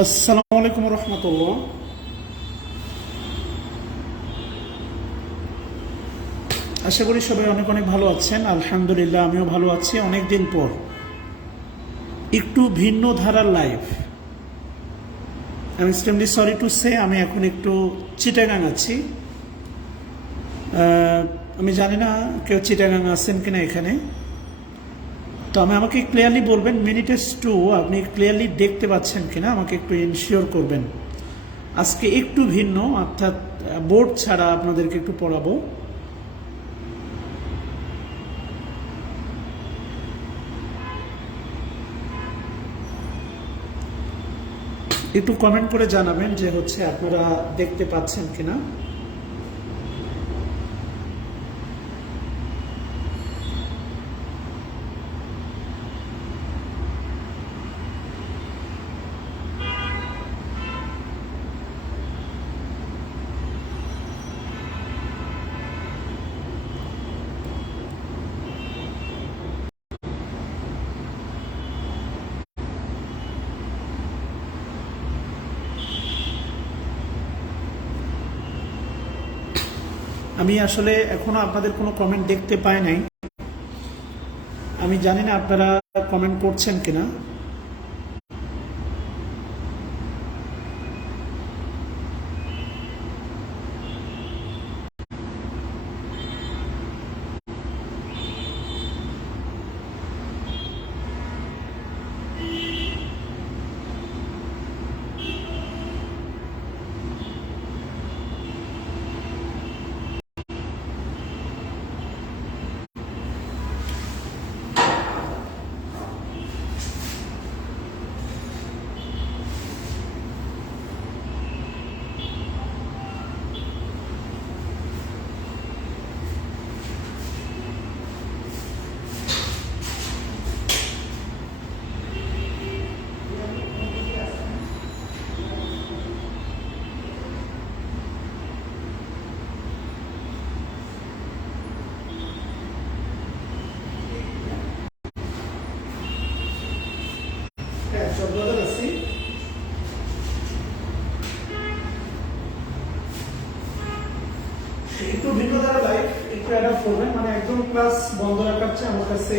আসসালামু আলাইকুম রহমতুল্লাহ। আশা করি সবাই অনেক অনেক ভালো আছেন। আলহামদুলিল্লাহ, আমিও ভালো আছি। অনেক দিন পর একটু ভিন্ন ধারার লাইভ। আমি এক্সট্রিমলি সরি টু সে, আমি এখন একটু চিটাগাং আছি। আমি জানি না কেউ চিটাগাং আছেন কিনা এখানে। তো আমাকে ক্লিয়ারলি বলবেন, মিনিটেস টু আপনি ক্লিয়ারলি দেখতে পাচ্ছেন কিনা, আমাকে একটু ইনশিওর করবেন। আজকে একটু ভিন্ন, অর্থাৎ বোর্ড ছাড়া আপনাদেরকে একটু পড়াবো। একটু কমেন্ট করে জানাবেন যে হচ্ছে আপনারা দেখতে পাচ্ছেন কিনা। আমি আসলে এখনো আপনাদের কোনো কমেন্ট দেখতে পাই নাই। আমি জানি না আপনারা কমেন্ট করছেন কিনা। একটু ভিন্ন ধারা লাইফ একটু অ্যাডাপ্ট করবেন, মানে একদম ক্লাস বন্ধ রাখার চেয়ে আমার কাছে,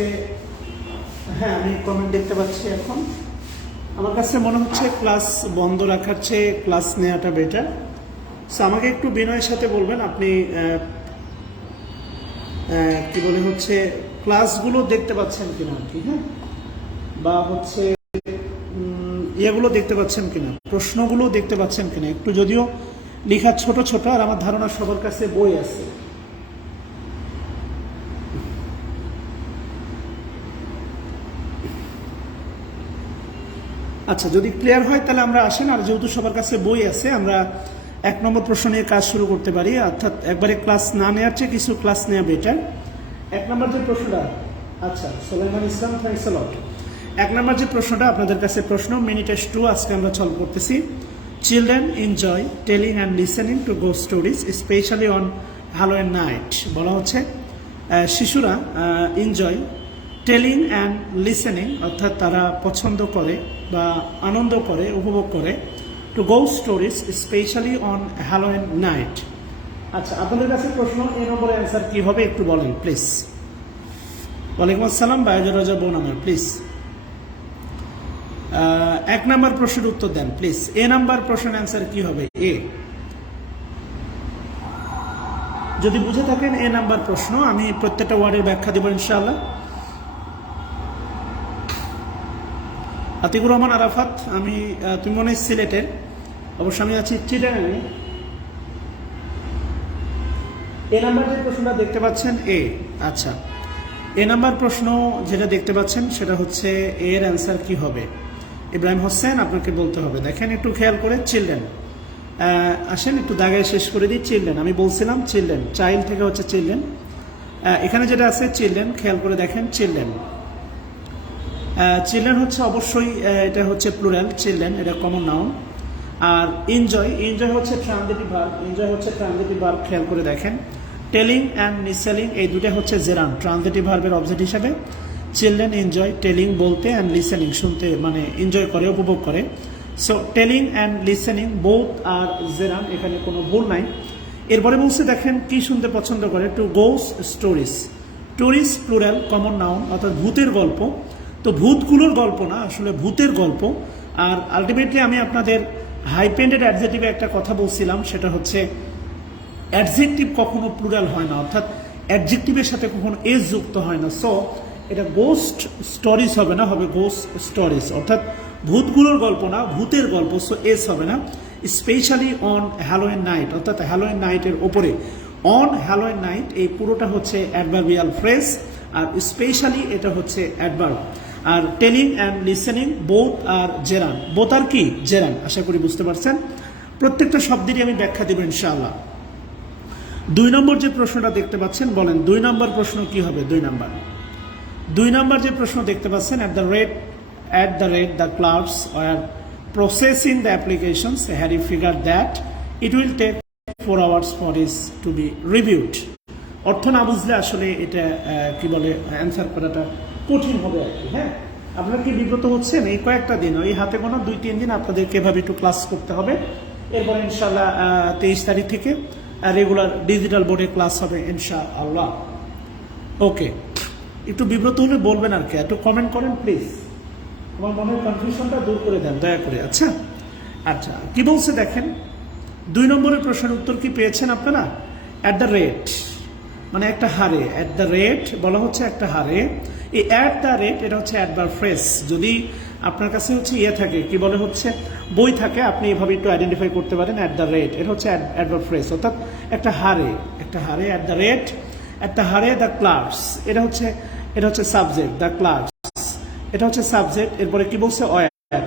হ্যাঁ আমি কমেন্ট দেখতে পাচ্ছি এখন। আমার কাছে মনে হচ্ছে ক্লাস বন্ধ রাখার চেয়ে ক্লাস নেওয়াটা বেটার। সো আমাকে একটু বিনয়ের সাথে বলবেন আপনি কি বলে হচ্ছে ক্লাসগুলো দেখতে পাচ্ছেন কিনা আর কি, হ্যাঁ, বা হচ্ছে ইয়েগুলো দেখতে পাচ্ছেন কিনা, প্রশ্নগুলো দেখতে পাচ্ছেন কিনা। একটু যদিও লেখা ছোট ছোট, আর আমার ধারণা সবার কাছে বই আছে। আচ্ছা, যদি ক্লিয়ার হয় তাহলে আমরা আসেন। আর যেহেতু সবার কাছে বই আছে, আমরা 1 নম্বর প্রশ্ন নিয়ে কাজ শুরু করতে পারি। অর্থাৎ একবারে ক্লাস না নেওয়ার চেয়ে কিছু ক্লাস নেওয়া বেটার। 1 নম্বর যে প্রশ্নটা, আচ্ছা সোলাইমান ইসলাম, থ্যাঙ্কস আ লট। 1 নম্বর যে প্রশ্নটা আপনাদের কাছে প্রশ্ন, মিনিটেস টু আজকে আমরা সলভ করতেছি। Children enjoy telling and listening to ghost stories specially on Halloween night. বলা হচ্ছে শিশুরা এনজয় টেলিং অ্যান্ড লিসেনিং, অর্থাৎ তারা পছন্দ করে বা আনন্দ করে, উপভোগ করে two ghost stories specially on Halloween night. আচ্ছা, আপনাদের কাছে প্রশ্ন, এ নম্বরের অ্যান্সার কী হবে একটু বলেন প্লিজ। ওয়ালাইকুম আসসালাম বায়োজর রাজা বোন আমার, প্লিজ 1 নম্বর প্রশ্নের উত্তর দেন প্লিজ। নম্বর প্রশ্নের অ্যান্সার কি হবে? এ। যদি বুঝে থাকেন নম্বর প্রশ্ন, আমি প্রত্যেকটা ওয়ার্ডের ব্যাখ্যা দেব ইনশাআল্লাহ। আতিকুর রহমান আরাফাত, আমি তুমি মনে হয় সিলেটের, অবশ্য আমি আছি চিটাগাঙে। নম্বর যে প্রশ্নটা দেখতে পাচ্ছেন এ। আচ্ছা, নম্বর প্রশ্ন যেটা দেখতে পাচ্ছেন সেটা হচ্ছে এর অ্যান্সার কি হবে? ইব্রাহিম হোসেন, আপনাকে বলতে হবে। দেখেন একটু খেয়াল করে, চিলড্রেন, আসেন একটু দাগায় শেষ করে দিই। চিলড্রেন, আমি বলছিলাম চিলড্রেন, চাইল্ড থেকে হচ্ছে চিলড্রেন। এখানে যেটা আছে চিলড্রেন, খেয়াল করে দেখেন চিলড্রেন। চিলড্রেন হচ্ছে অবশ্যই এটা হচ্ছে প্লুরাল, চিলড্রেন এটা কমন নাউন। আর এনজয়, এনজয় হচ্ছে ট্রানজিটিভ ভার্ব, এনজয় হচ্ছে ট্রানজিটিভ ভার্ব, খেয়াল করে দেখেন। টেলিং অ্যান্ড লিসেনিং এই দুটো হচ্ছে জেরান, ট্রানজিটিভ ভার্বের অবজেক্ট হিসাবে। চিলড্রেন এনজয় টেলিং বলতে, অ্যান্ড লিসেনিং শুনতে, মানে এনজয় করে, উপভোগ করে so telling and listening both are gerund, এখানে কোনো ভুল নাই। এরপরে বলছে দেখেন কি শুনতে পছন্দ করে, টু গোস stories, stories plural common noun, অর্থাৎ ভূতের গল্প। তো ভূতগুলোর গল্প না, আসলে ভূতের গল্প। আর আলটিমেটলি আমি আপনাদের হাইপেন্ডেড অ্যাডজেক্টিভে একটা কথা বলছিলাম, সেটা হচ্ছে অ্যাডজেক্টিভ কখনো প্লুরাল হয় না, অর্থাৎ অ্যাডজেক্টিভের সাথে কখনো এস যুক্ত হয় না। সো এটা গোস্ট স্টোরিজ হবে না, হবে গোস্ট স্টোরিজ, অর্থাৎ ভূতগুলোর গল্প না, ভূতের গল্প। সো এস হবে না। স্পেশালি অন হ্যালোইন নাইট, অর্থাৎ হ্যালোইন নাইটের ওপরে, অন হ্যালোইন নাইট এই পুরোটা হচ্ছে অ্যাডভার্বিয়াল ফ্রেজ, আর স্পেশালি এটা হচ্ছে অ্যাডভার্ব। আর telling and listening both are gerund, both are কি জেরান, আশা করি বুঝতে পারছেন। প্রত্যেকটা শব্দেরই আমি ব্যাখ্যা দেব ইনশাআল্লাহ। 2 নম্বর যে প্রশ্নটা দেখতে পাচ্ছেন, বলেন 2 নম্বর প্রশ্ন কি হবে? 2 নম্বর যে প্রশ্ন দেখতে পাচ্ছেন, at the rate the clerks are processing the applications, Harry figured that it will take 4 hours for it to be reviewed. অর্থ না বুঝলে আসলে এটা কি বলে অ্যান্সার করাটা কঠিন হবে আর কি। হ্যাঁ, আপনারা কি বিব্রত হচ্ছেন? এই কয়েকটা দিন, এই হাতে গোনা 2-3 দিন আপনাদেরকে এভাবে একটু ক্লাস করতে হবে। এরপর ইনশাআল্লাহ 23 তারিখ থেকে রেগুলার ডিজিটাল বোর্ডে ক্লাস হবে ইনশাআল্লাহ। ওকে, একটু বিব্রত হলে বলবেন আর কি, একটু কমেন্ট করেন প্লিজ, আমার মনের কনফিউশনটা দূর করে দেন দয়া করে। আচ্ছা আচ্ছা, কি বলছে দেখেন, 2 নম্বরের প্রশ্নের উত্তর কি পেয়েছেন আপনারা? অ্যাট দ্য রেট মানে একটা হারে, অ্যাট দ্য রেট বলা হচ্ছে একটা হারে। এই অ্যাট দ্য রেট এটা হচ্ছে অ্যাডভার্ব ফ্রেজ। যদি আপনার কাছে হচ্ছে ইয়ে থাকে, কি বলে হচ্ছে বই থাকে, আপনি এভাবে একটু আইডেন্টিফাই করতে পারেন। অ্যাট দ্য রেট এটা হচ্ছে অ্যাডভার্ব ফ্রেজ, অর্থাৎ একটা হারে, at the rate, at the হারে দ্য ক্লার্কস, এটা হচ্ছে সাবজেক্ট, দ্য ক্লার্কস এটা হচ্ছে সাবজেক্ট। এরপরে কি বলছে? ওয়্যার।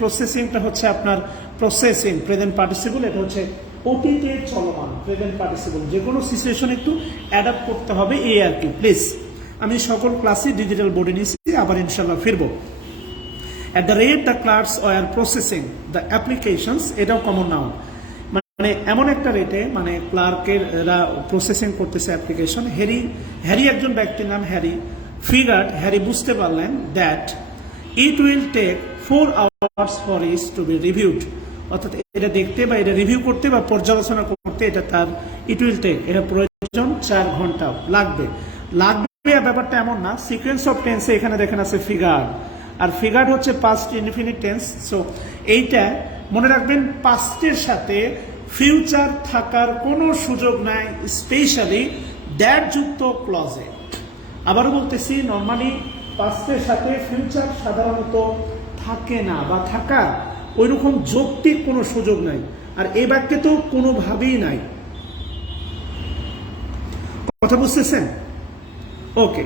প্রসেসিংটা হচ্ছে আপনার প্রসেসিং প্রেজেন্ট পার্টিসিপল, এটা হচ্ছে অতীতে চলমান প্রেজেন্ট পার্টিসিপল। যে কোনো সিচুয়েশন একটু অ্যাডাপ্ট করতে হবে এই আর কি। প্লিজ, আমি সকল ক্লাসে ডিজিটাল বোর্ডে নিয়েছি, আবার ইনশাল্লাহ ফিরবো। At the rate the clerks were processing the applications, এটাও কমন নাউন, মানে এমন একটা রেটে মানে ক্লার্কেরা প্রসেসিং করতেছে অ্যাপ্লিকেশন। হ্যারি একজন ব্যক্তির নাম হ্যারি ফিগার্ড, হ্যারি বুঝতে পারলেন, that it will take 4 hours for it to be reviewed, অর্থাৎ এটা দেখতে বা এটা রিভিউ করতে বা পর্যালোচনা করতে এটা তার ইট উইল টেক, এটা প্রয়োজন 4 ঘন্টা লাগবে। ব্যাপারটা এমন না, সিকোয়েন্স অফ টেন্সে এখানে দেখেন আছে ফিগার্ড, আর ফিগার্ড হচ্ছে পাস্ট ইনডিফিনিট টেন্স। সো এইটা মনে রাখবেন, পাস্টের সাথে ফিউচার থাকার কোনো সুযোগ নাই, স্পেশালি দ্যাট যুক্ত ক্লজে। আবারও বলতেছি, নর্মালি পাস্টের সাথে ফিউচার সাধারণত থাকে না, বা থাকার ওইরকম যৌক্তিক কোনো সুযোগ নাই, আর এই বাক্যে তো কোনোভাবেই নাই। কথা বুঝতেছেন? ওকে,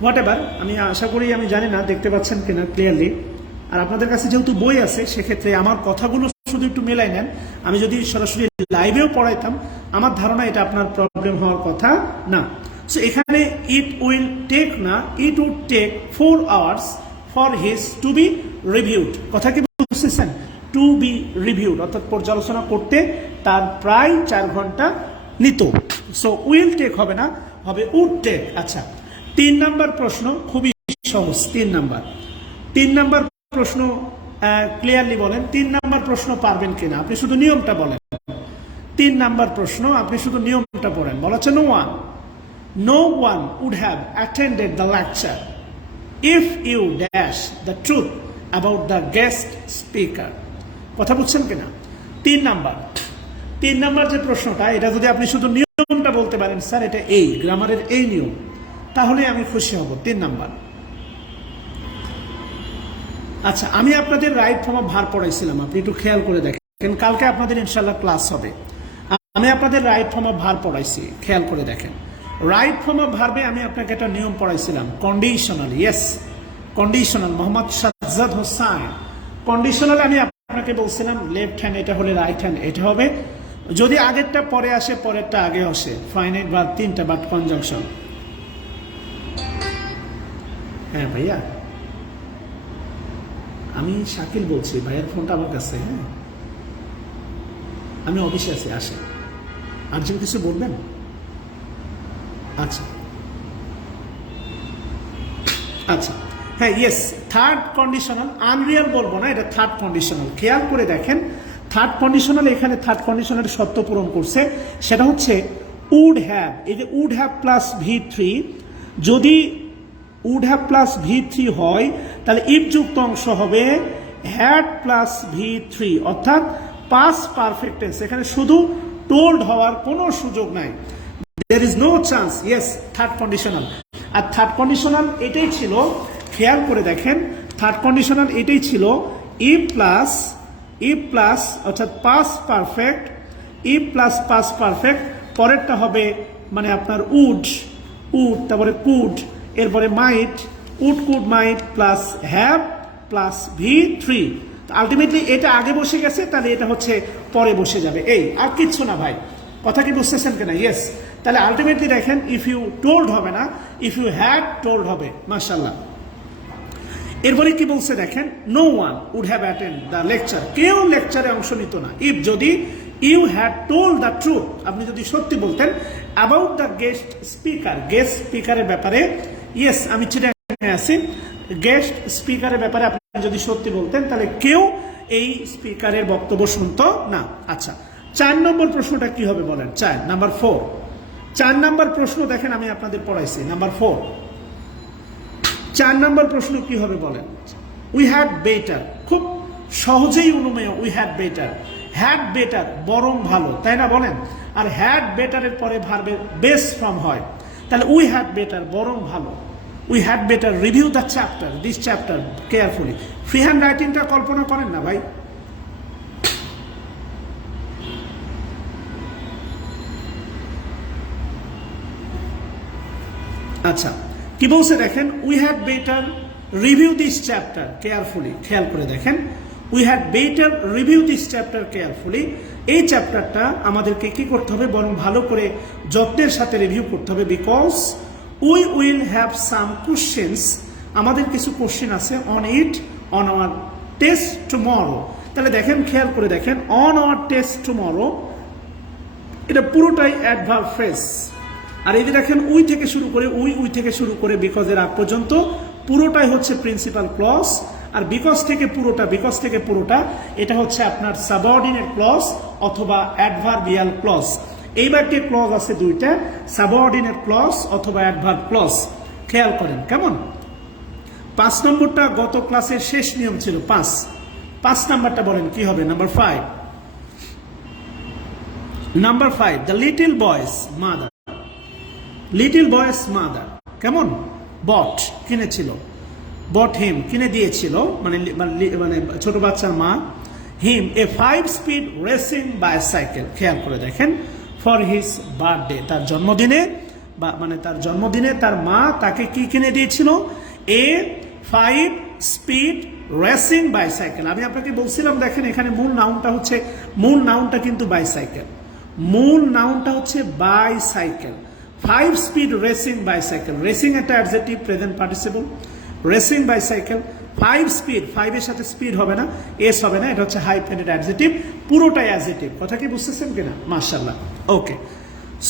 হোয়াট এভার, আমি আশা করি, আমি জানি না দেখতে পাচ্ছেন কিনা ক্লিয়ারলি। আর আপনাদের কাছে যেহেতু বই আছে, সেক্ষেত্রে আমার কথাগুলো শুধু একটু মেলাই নেন। আমি যদি সরাসরি লাইভেও পড়াইতাম, আমার ধারণা এটা আপনার প্রবলেম হওয়ার কথা না। সো এখানে ইট উইল টেক না, it would take 4 hours for his to be reviewed. কথা কি বুঝতেছেন? টু বি রিভিউড অর্থাৎ পর্যালোচনা করতে তার প্রায় 4 ঘন্টা নিত। সো উইল টেক হবে না, হবে উড টেক। আচ্ছা, 3 নম্বর প্রশ্ন খুবই সহজ। 3 নম্বর প্রশ্ন ক্লিয়ারলি বলেন, 3 নম্বর প্রশ্ন পারবেন কিনা? আপনি শুধু নিয়মটা বলেন। 3 নম্বর প্রশ্ন আপনি শুধু নিয়মটা পড়েন। বলা হচ্ছে no one would have attended the lecture if you dash the truth about the guest speaker. কথা বুঝছেন কিনা? 3 নাম্বার যে প্রশ্নটা, এটা যদি আপনি শুধু নিয়মটা বলতে পারেন, স্যার এটা এই গ্রামারের এই নিয়ম, তাহলে আমি খুশি হব। 3 নাম্বার। আচ্ছা, আমি আপনাদের রাইট ফর্ম অফ ভার পড়াইছিলাম, আপনি একটু খেয়াল করে দেখেন, কালকে আপনাদের ইনশাল্লাহ ক্লাস হবে। আমি আপনাদের রাইট ফর্ম অফ ভার পড়াইছি, খেয়াল করে দেখেন। রাইট ফর্ম অফ ভার্বে আমি আপনাকে একটা নিয়ম পড়াইছিলাম, conditional. Yes, conditional. Mohammad Sajjad Hossain. Conditional আমি আপনাকে বলছিলাম লেফট হ্যান্ড এটা হলে রাইট হ্যান্ড এটা হবে, যদি আগেরটা পরে আসে পরেরটা আগে আসে। ফাইনাইট ভার্ব 3টা, বাট কনজাংশন। হ্যাঁ ভাইয়া, আমি শাকিল বলছি, ভাইয়ের ফোনটা আমার কাছে। হ্যাঁ, আমি অফিসে আছি, আসে। আর যদি কিছু বলবেন? আচ্ছা, হ্যাঁ, ইয়েস, থার্ড কন্ডিশনাল, আনরিয়াল বলবো না, এটা থার্ড কন্ডিশনাল। খেয়াল করে দেখেন থার্ড কন্ডিশনাল, এখানে থার্ড কন্ডিশনালের শর্ত পূরণ করছে, সেটা হচ্ছে উড হ্যাভ। এই যে উড হ্যাভ প্লাস V3, যদি উড হ্যাভ প্লাস V3 হয় তাহলে ইফ যুক্ত অংশ হবে হ্যাড প্লাস V3, অর্থাৎ পাস্ট পারফেক্ট টেন্স। এখানে শুধু টোল্ড হওয়ার কোনো সুযোগ নাই, there is no chance। yes, third conditional. আর থার্ড কন্ডিশনাল এটাই ছিল, খেয়াল করে দেখেন থার্ড কন্ডিশনাল এটাই ছিল ইফ প্লাস অর্থাৎ past perfect, if plus past perfect, পরেরটা হবে মানে আপনার উড, তারপরে কুড, এরপরে might, would could might plus have plus V3। Ultimately এটা আগে বসে গেছে, তাহলে এটা হচ্ছে পরে বসে যাবে। এই আর কিচ্ছু না ভাই, কথা কি বুঝতেছেন কিনা? ইয়েস। তাহলে আলটিমেটলি দেখেন ইফ ইউ টোল্ড হবে না, ইফ ইউ হ্যাড টোল্ড হবে। মাশাআল্লাহ। এরপরে কি বলছে দেখেন, no one would have attend the lecture, কেউ লেকচারে অংশ নিত না ইফ যদি you had told the truth, আপনি যদি সত্যি বলতেন, অ্যাবাউট দ্য গেস্ট স্পিকারের ব্যাপারে। ইয়েস, আমি চিটাগাংয়ে আছি, গেস্ট স্পিকারের ব্যাপারে আপনি যদি সত্যি বলতেন তাহলে কেউ এই স্পিকারের বক্তব্য শুনতো না। আচ্ছা, 4 নম্বর প্রশ্নটা কি হবে বলেন? 4 নম্বর প্রশ্ন দেখেন, আমি আপনাদের পড়াইছি নাম্বার 4। 4 নম্বর প্রশ্ন কি হবে বলেন? উই হ্যাড বেটার, খুব সহজেই অনুমেয়। উই হ্যাড বেটার বরং ভালো, তাই না বলেন? আর হ্যাড বেটারের পরে ভার্বের বেস ফর্ম হয়, তাহলে উই হ্যাড বেটার বরং ভালো। We had better review the chapter, this chapter carefully. Free hand রাইটিংটা কল্পনা করেন না ভাই। আচ্ছা, কি বলছে দেখেন, we had better review this chapter carefully. খেয়াল করে দেখেন, we had better review this chapter carefully. এই চ্যাপ্টারটা আমাদেরকে কি করতে হবে? বরং ভালো করে যত্নের সাথে রিভিউ করতে হবে। Because we will have some questions, আমাদের কিছু কোশ্চেন আছে, on it on our test tomorrow. তাহলে দেখেন, খেয়াল করে দেখেন, অন আওয়ার টেস্ট টুমরো, এটা পুরোটাই অ্যাডভার্ব ফ্রেজ। আর এই যে দেখেন, উই থেকে শুরু করে বিকজ এর আগ পর্যন্ত পুরোটাই হচ্ছে প্রিন্সিপাল ক্লজ। আর বিকজ থেকে পুরোটা এটা হচ্ছে আপনার সাবঅর্ডিনেট ক্লজ অথবা অ্যাডভার্বিয়াল ক্লজ। এই বাক্যে ক্লজ আছে দুইটা, সাবঅর্ডিনেট ক্লজ অথবা অ্যাডভার্ব ক্লজ। খেয়াল করেন কেমন। 5 নম্বরটা গত ক্লাসের শেষ নিয়ম ছিল। 5 নাম্বারটা বলেন কি হবে? নাম্বার 5, দ্য লিটল বয়েস মাদার কেমন? বট কিনেছিল, বট হিম কিনে দিয়েছিল, মানে ছোট বাচ্চার মা। হিম এ 5 স্পিড রেসিং বাইসাইকেল। খেয়াল করে দেখেন, ফর হিজ বার্থডে, তার জন্মদিনে তার মা তাকে কি কিনে দিয়েছিল? A 5 speed racing bicycle. আমি আপনাকে বলছিলাম দেখেন, এখানে মূল নাউনটা কিন্তু bicycle, 5 speed racing bicycle. Racing একটা adjective, present participle. Racing bicycle 5 speed, 5 এর সাথে স্পিড হবে না, এস হবে না, এটা হচ্ছে হাইফেনেটেড অ্যাডজেক্টিভ, পুরোটাই অ্যাডজেক্টিভ। কথা কি বুঝতেছেন কিনা? মাশাআল্লাহ। ওকে,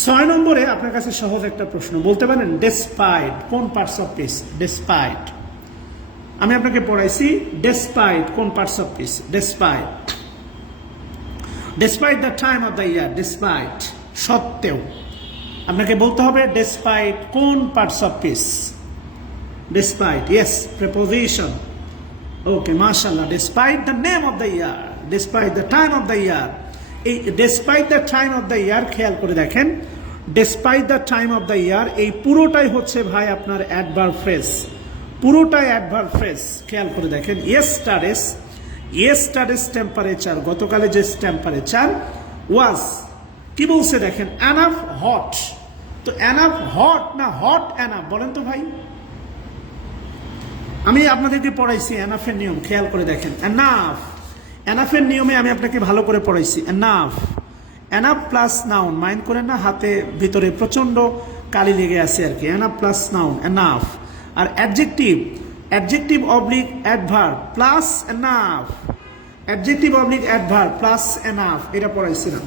6 নম্বরে আপনার কাছে সহজ একটা প্রশ্ন, বলতে পারেন ডেসপাইট কোন পার্টস অফ স্পিচ? ডেসপাইট আমি আপনাকে পড়াইছি, ডেসপাইট কোন parts of speech? Despite the time of the year, despite সত্ত্বেও। আপনাকে বলতে হবে ডেসপাইট কোন parts of speech? Despite, yes, preposition. Okay, mashallah. Despite the name of the year, despite the time of the year. Despite the time of the year, খেয়াল করে দেখেন, despite the time of the year, এই পুরোটাই হচ্ছে ভাই আপনার adverb phrase, পুরোটাই adverb phrase. খেয়াল করে দেখেন, yesterday's টেম্পারেচার, গতকালে যে টেম্পারেচার was, কি বলছে দেখেন, enough hot। তো enough hot না hot enough বলেন তো ভাই? আমি আপনাদেরকে পড়াইছি এনাফের নিয়ম, খেয়াল করে দেখেন। এনাফের নিয়মে আমি আপনাকে ভালো করে পড়াইছি। এনাফ প্লাস নাউন, মাইন্ড করেন না, হাতে ভিতরে প্রচন্ড কালি লেগে আছে আর কি। Enough plus noun, enough. আর adjective oblique adverb plus enough, এটা পড়াইছিলাম।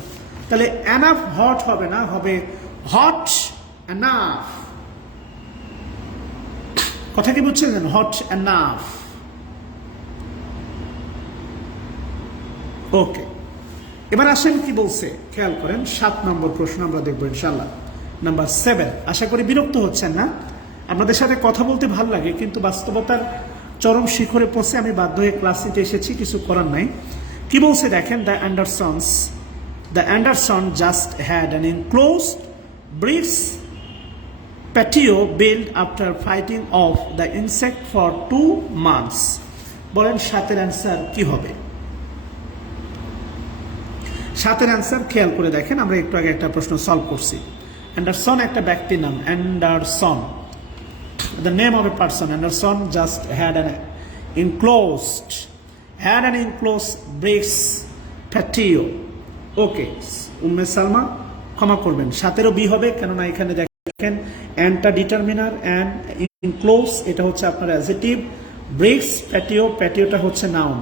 তাহলে এনাফ হট হবে না, হবে হট এনাফ। কথা কি বুঝছেন? Hot enough. ওকে, এবার আসেন কি বলছে খেয়াল করেন। 7 নম্বর প্রশ্ন আমরা দেখবো ইনশাল্লাহ। নাম্বার 7। আশা করি বিরক্ত হচ্ছেন না। আপনাদের সাথে কথা বলতে ভালো লাগে, কিন্তু বাস্তবতার চরম শিখরে পৌঁছে আমি বাধ্য হয়ে ক্লাস নিতে এসেছি, কিছু করার নাই। কি বলছে দেখেন, the Anderson just had an enclosed bricks patio built after fighting off the insect for 2 months. বলেন 7-এর অ্যান্সার কি হবে? 7-এর অ্যান্সার খেয়াল করে দেখেন, আমরা একটু আগে একটা প্রশ্ন সলভ করছি। অ্যান্ডারসন একটা ব্যক্তির নাম, Anderson the name of a person. Anderson just had an enclosed bricks patio. ওকে, উম্মে সালমা ক্ষমা করবেন, 7-এরও বি হবে, কেননা এখানে দেখেন অ্যান্ডটা ডিটারমিনার, অ্যান্ড ইনক্লোজ এটা হচ্ছে আপনার অ্যাডজেক্টিভ, ব্রিক্স প্যাটিওটা হচ্ছে নাউন,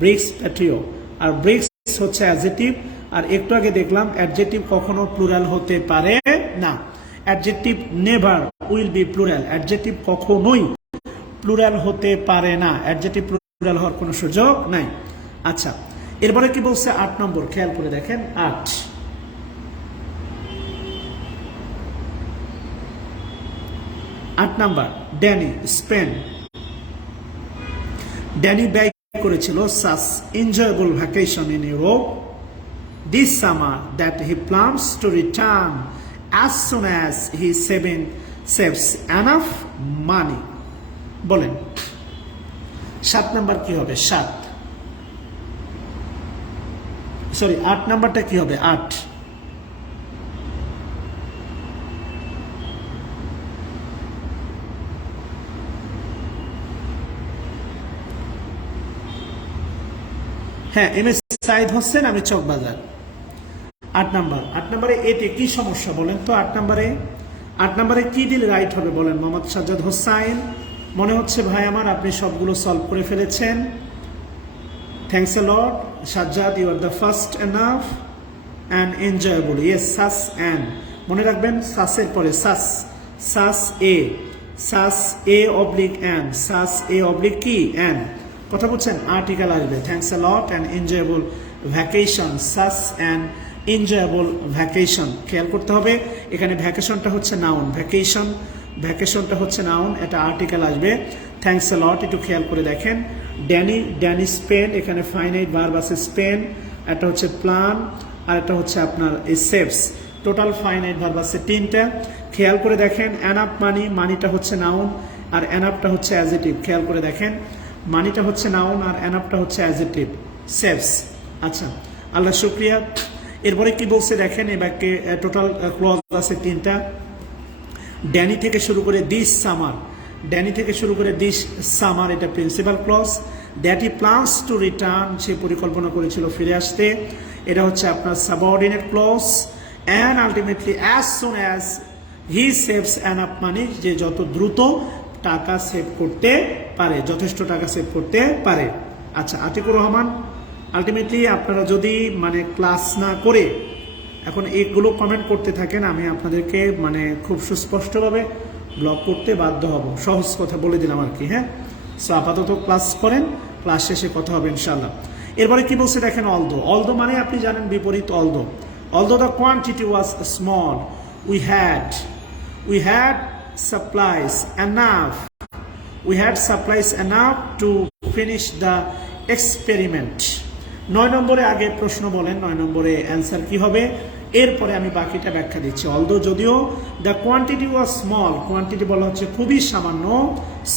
ব্রিক্স প্যাটিও, আর ব্রিক্স হচ্ছে অ্যাডজেক্টিভ। আর একটু আগে দেখলাম অ্যাডজেক্টিভ কখনো প্লুরাল হতে পারে না। Adjective never will be plural, adjective কখনোই প্লুরাল হতে পারে না, অ্যাডজেক্টিভ প্লুরাল হওয়ার কোনো সুযোগ নাই। আচ্ছা, এরপরে কি বলছে 8 নম্বর, খেয়াল করে দেখেন। 8 নাম্বার, ড্যানি স্পেন। ড্যানি ব্যয় করেছিল such enjoyable vacation in Europe this summer that he plans to return as soon as he saves enough money. বলেন 7 নাম্বার কি হবে? 8 নাম্বারটা কি হবে? 8। হ্যাঁ, এম এস সাইদ হোসেন, আমি চকবাজার। 8 নাম্বারে এতে কি সমস্যা বলেন তো? 8 নাম্বারে কি দিল রাইট হবে বলেন? মোহাম্মদ সাজ্জাদ হোসাইন, মনে হচ্ছে ভাই আমার আপনি সবগুলো সলভ করে ফেলেছেন। Thanks a lot Sajjad, you are the first enough and enjoyable. Yes, such and, মনে রাখবেন সাসের পরে such a oblique and, such a oblique কি অ্যান্ড, কথা বলছেন, আর্টিকেল আসবে। Thanks a lot and enjoyable vacation, such and enjoyable vacation. খেয়াল করতে হবে এখানে ভ্যাকেশনটা হচ্ছে নাউন, ভ্যাকেশনটা হচ্ছে নাউন, এটা আর্টিকেল আসবে। থ্যাংকস এ লট, একটু খেয়াল করে দেখেন। ড্যানি স্পেন, এখানে ফাইনাইট ভার্ব আছে স্পেন, এটা হচ্ছে প্ল্যান, আর এটা হচ্ছে আপনার এই সেভস। টোটাল ফাইনাইট ভার্ব আছে 3টা। খেয়াল করে দেখেন, এনাফ মানিটা হচ্ছে নাউন আর এনাফটা হচ্ছে অ্যাডজেক্টিভ। খেয়াল করে দেখেন, মানিটা হচ্ছে নাউন আর এনাফটা হচ্ছে অ্যাডজেক্টিভ, সেভস। আচ্ছা, আল্লাহ শুক্রিয়া। এরপরে কি বলছে দেখেন, এই বাক্যে টোটাল ক্লজ আছে 3টা। ড্যানি থেকে শুরু করে দিস সামার, এটা principal clause. That he plans to return, সে পরিকল্পনা করেছিল ফিরে আসতে, এটা হচ্ছে আপনার subordinate clause. And ultimately as soon as he saves enough money, যে যত দ্রুত টাকা সেভ করতে পারে, যথেষ্ট টাকা সেভ করতে পারে। আচ্ছা, আতিকুর রহমান, আলটিমেটলি আপনারা যদি ক্লাস না করে এখন এগুলো কমেন্ট করতে থাকেন, আমি আপনাদেরকে খুব সুস্পষ্টভাবে ব্লক করতে বাধ্য হব। সহজ কথা বলে দিলাম আর কি। হ্যাঁ, সো আপাতত ক্লাস করেন, ক্লাস শেষে কথা হবে ইনশাল্লাহ। এরপরে কি বলছে দেখেন, অলদো মানে আপনি জানেন বিপরীত although the quantity was small we had supplies enough to finish the experiment. 9 নম্বরে আগে প্রশ্ন বলেন, 9 নম্বরে অ্যান্সার কি হবে, এরপরে আমি বাকিটা ব্যাখ্যা দিচ্ছি। অলদো যদিও the quantity was small, quantity বলা হচ্ছে খুবই সামান্য,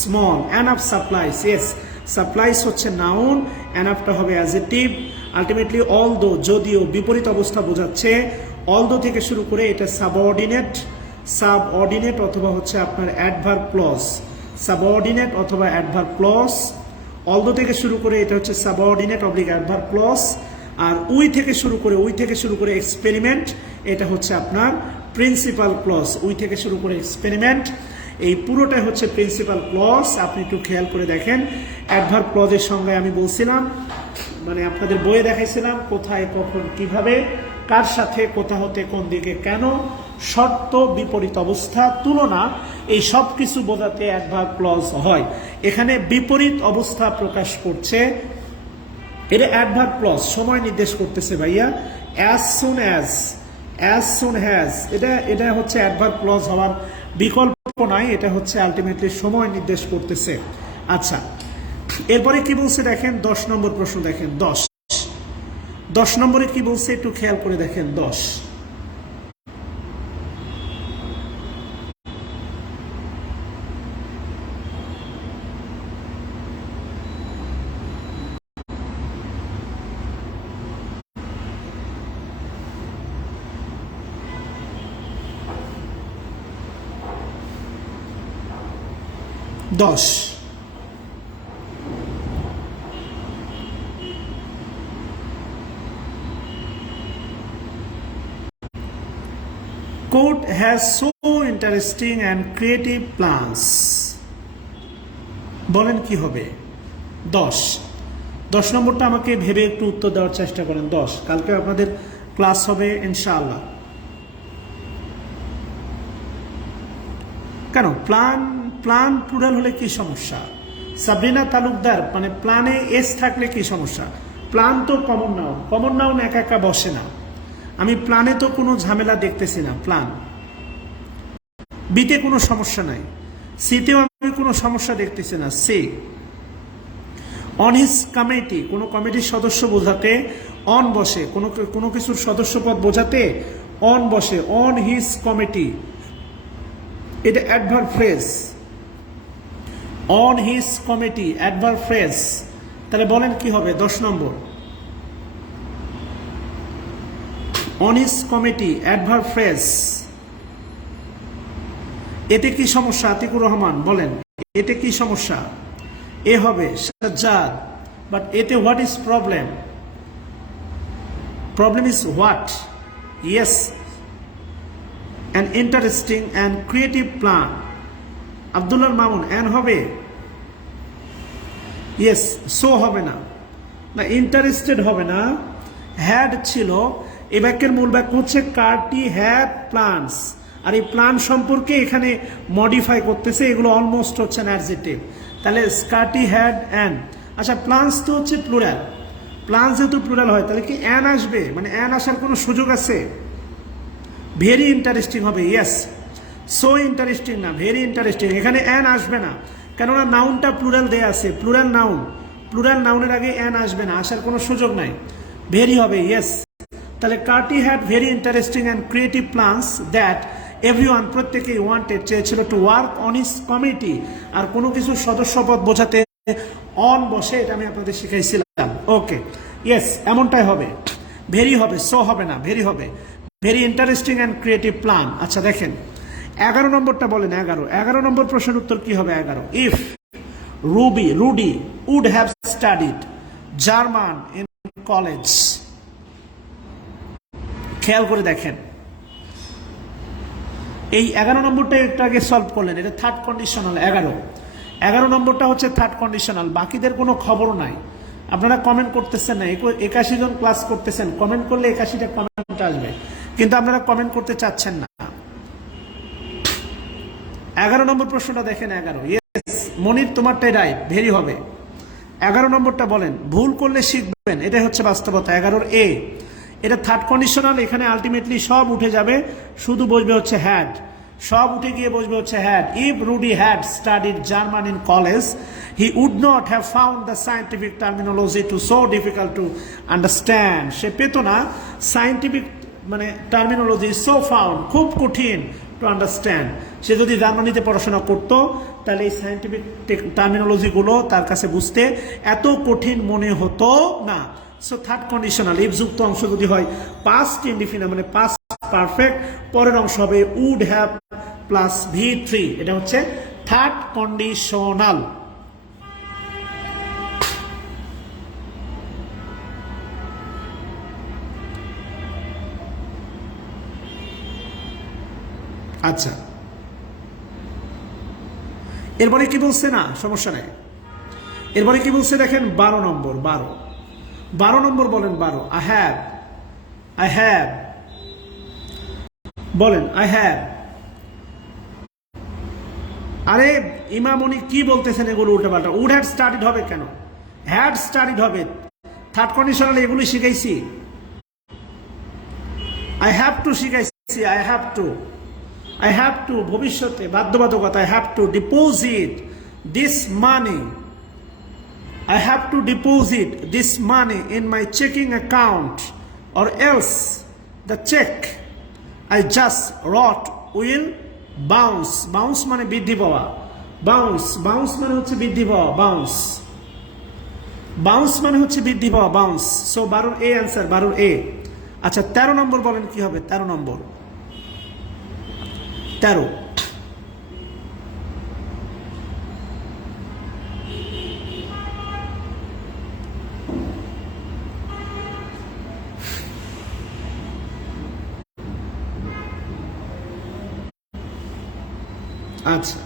small. Enough supplies, yes, supplies হচ্ছে নাউন, এনাফটা হবে অ্যাডজেক্টিভ। আলটিমেটলি অলদো যদিও বিপরীত অবস্থা বোঝাচ্ছে। অলদো থেকে শুরু করে এটা সাবঅর্ডিনেট অথবা হচ্ছে আপনার অ্যাডভার্ব ক্লজ, সাবঅর্ডিনেট অথবা অ্যাডভার্ব ক্লজ। অলদো থেকে শুরু করে এটা হচ্ছে সাবঅর্ডিনেট অবলিক অ্যাডভার্ব ক্লজ। আর উই থেকে শুরু করে এক্সপেরিমেন্ট, এটা হচ্ছে আপনার প্রিন্সিপাল ক্লজ। উই থেকে শুরু করে এক্সপেরিমেন্ট, এই পুরোটাই হচ্ছে প্রিন্সিপাল ক্লজ। আপনি একটু খেয়াল করে দেখেন, অ্যাডভার্ব ক্লজের সঙ্গে আমি বলছিলাম, আপনাদের বইয়ে দেখাইছিলাম কোথায়, কখন, কিভাবে, কার সাথে, কোথা হতে, কোন দিকে, কেন, শর্ত, বিপরীত অবস্থা, তুলনা, এই সব কিছু বোঝাতে অ্যাডভার্ব ক্লজ হয়। এখানে বিপরীত অবস্থা প্রকাশ করছে এটা অ্যাডভার্ব ক্লজ, সময় নির্দেশ করতেছে ভাইয়া। অ্যাজ সুন অ্যাজ এটা হচ্ছে অ্যাডভার্ব ক্লজ হওয়ার বিকল্প নাই, এটা হচ্ছে আলটিমেটলি সময় নির্দেশ করতেছে। আচ্ছা, এরপরে কি বলছে দেখেন, 10 নম্বর প্রশ্ন দেখেন। 10 নম্বরে কি বলছে একটু খেয়াল করে দেখেন। 10 10 Court has so interesting and creative plans. বলেন কি হবে? 10 নম্বরটা আমাকে ভেবে একটু উত্তর দেওয়ার চেষ্টা করেন। 10 কালকে আপনাদের ক্লাস হবে ইনশাআল্লাহ। কেন প্ল্যান প্লুরাল হলে কি সমস্যা? সাবরিনা তালুকদার, মানে প্ল্যানে এস থাকলে কি সমস্যা? প্ল্যান তো কমন নাউন একা একা বসে না। আমি প্ল্যানে তো কোনো ঝামেলা দেখতেছি না। প্ল্যান বিতে কোনো সমস্যা নাই, সিতেও আমি কোনো সমস্যা দেখতেছি না। সে অন হিজ কমিটি, কোনো কমিটির সদস্য বোঝাতে অন বসে, কোনো কিছুর সদস্যপদ বোঝাতে অন বসে। অন হিজ কমিটি, এটা adverb phrase. On his committee adverb phrase. তাহলে বলেন কি হবে? 10 number on his committee adverb phrase. এতে কি সমস্যা? আতিকুর রহমান বলেন, এতে কি সমস্যা? এ হবে সাজ্জাদ, বাট এতে what is problem? Problem is what? Yes, an interesting and creative plan. Abdullah Mamun, N হবে? ইয়েস, সো হবে না, ইন্টারেস্টেড হবে না। হ্যাড ছিল, এই বাক্যের মূল বাক্য হচ্ছে কার্টি হ্যাড প্ল্যানস, আর এই প্ল্যান সম্পর্কে এখানে মডিফাই করতেছে, এগুলো অলমোস্ট হচ্ছে অ্যাডজেক্টিভ। তাহলে স্কার্টি হ্যাড অ্যান। আচ্ছা, প্ল্যানস তো হচ্ছে প্লুরাল, প্ল্যান যেহেতু প্লুরাল হয় তাহলে কি অ্যান আসবে? মানে অ্যান আসার কোনো সুযোগ আছে? ভেরি ইন্টারেস্টিং হবে। ইয়েস, সো ইন্টারেস্টিং না, ভেরি ইন্টারেস্টিং। এখানে অ্যান আসবে না, কেননা নাউনটা প্লুরাল দেয়া আছে। প্লুরাল নাউনের আগে অ্যান আসবে না, আসার কোনো সুযোগ নাই। ভেরি হবে। ইয়েস, তাহলে Carty had very interesting and creative plans that everyone, প্রত্যেকেই ওয়ান্টেড, চেয়েছিল, to work on his committee. আর কোনো কিছু সদস্যপদ বোঝাতে অন বসে, এটা আমি আপনাদের শিখাইছিলাম। ওকে, ইয়েস, এমনটাই হবে। ভেরি হবে, সো হবে না, ভেরি হবে। Very interesting and creative plan. আচ্ছা দেখেন 11 নম্বরটা বলেন। 11 নম্বর প্রশ্নের উত্তর কি হবে? 11, if Rudy would have studied German in college. খেয়াল করে দেখেন, এই 11 নম্বরটা একটু আগে সলভ করলেন, এটা থার্ড কন্ডিশনাল। 11 নম্বরটা হচ্ছে থার্ড কন্ডিশনাল। বাকিদের কোনো খবর নাই, আপনারা কমেন্ট করতেছেন না। 81 জন ক্লাস করতেছেন, কমেন্ট করলে 81টা কমেন্ট আসবে, কিন্তু আপনারা কমেন্ট করতে চাচ্ছেন না। 11 নম্বর প্রশ্নটা দেখেন। 11, ইয়েস মনির, তোমারটাই রাইট, ভেরি হবে। 11 নম্বরটা বলেন, ভুল করলে শিখবেন, এটাই হচ্ছে বাস্তবতা। 11 এ, এটা থার্ড কন্ডিশনাল। এখানে আলটিমেটলি সব উঠে যাবে, শুধু বসবে হচ্ছে হ্যাড। সব উঠে গিয়ে বসবে হচ্ছে had. If Rudy had studied German in college, he would not have found the scientific terminology to so difficult to understand. সে পেত না সায়েন্টিফিক মানে টার্মিনোলজি, সো ফাউন্ড, খুব কঠিন, টু আন্ডারস্ট্যান্ড। সে যদি জার্মানিতে পড়াশোনা করতো তাহলে এই সায়েন্টিফিক টার্মিনোলজিগুলো তার কাছে বুঝতে এত কঠিন মনে হতো না। সো থার্ড কন্ডিশনাল, ইফ যুক্ত অংশ যদি হয় পাস্ট ইনডিফিনিট মানে পাস্ট পারফেক্ট, পরের অংশ হবে উড হ্যাভ প্লাস V3। এটা হচ্ছে থার্ড কন্ডিশনাল। আচ্ছা, এরপরে কি বলছে? না সমস্যা নেই। এরপরে কি বলছে দেখেন, 12 নম্বর। 12 নম্বর বলেন। 12, আই হ্যাভ বলেন, আই হ্যাভ। আরে ইমামনি কি বলতেছেন এগুলো উল্টাপাল্টা? উড হ্যাড স্টাডিড হবে কেন? হ্যাড স্টাডিড হবে, থার্ড কন্ডিশনাল এগুলি শিখাইছি, আই হ্যাভ টু শিখাইছি, আই হ্যাভ টু ভবিষ্যতে বাধ্যবাধকতা, I have to deposit this money, I have to deposit this money in my checking account or else the check I just wrote will bounce. Bounce মানে বৃদ্ধি পাওয়া, bounce মানে হচ্ছে বৃদ্ধি পাওয়া, bounce মানে হচ্ছে বৃদ্ধি পাওয়া, bounce. So 12 A answer, 12 A. আচ্ছা 13 নম্বর বলেন কি হবে? 13 নম্বর, 13 আচ্ছা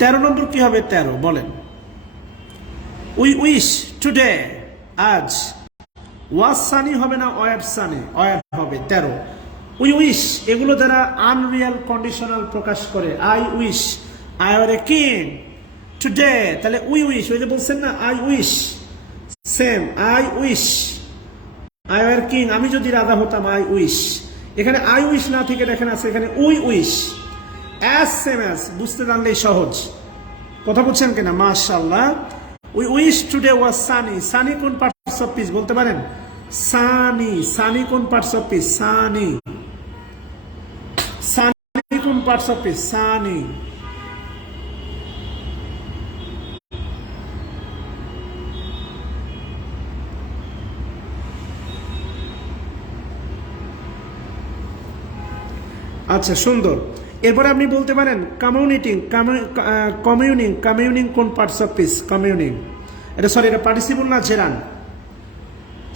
13 নম্বর কি হবে? 13 বলেন। উই উইশ টুডে, আজ, ওয়াজ সানি হবে না ওয়ার সানি? ওয়ার হবে। 13 উই উইশ, এগুলো যারা আনরিয়াল কন্ডিশনাল প্রকাশ করে, I wish I are a king today, তাহলে উই উইশ, ওই যে বলছেন না I wish, same I wish I are king, আমি যদি রাজা হতাম, আই উইশ। এখানে আই উইশ না থেকে দেখেন আছে এখানে we wish, as same as, বুঝতে জানলেই সহজ। কথা বলছেন কিনা? মাশাআল্লাহ। We wish today was sunny, sunny কোন পার্টস অফ স্পিচ বলতে পারেন? সানি, সানি কোন parts of speech? Sunny, sunny কোন পার্টস অফ স্পিচ? সানি। আচ্ছা সুন্দর। এরপরে আপনি বলতে পারেন কমিউনিং কোন পার্টস অফ স্পিচ? কমিউনিং, এটা সরি এটা পার্টিসিপল না জেরান।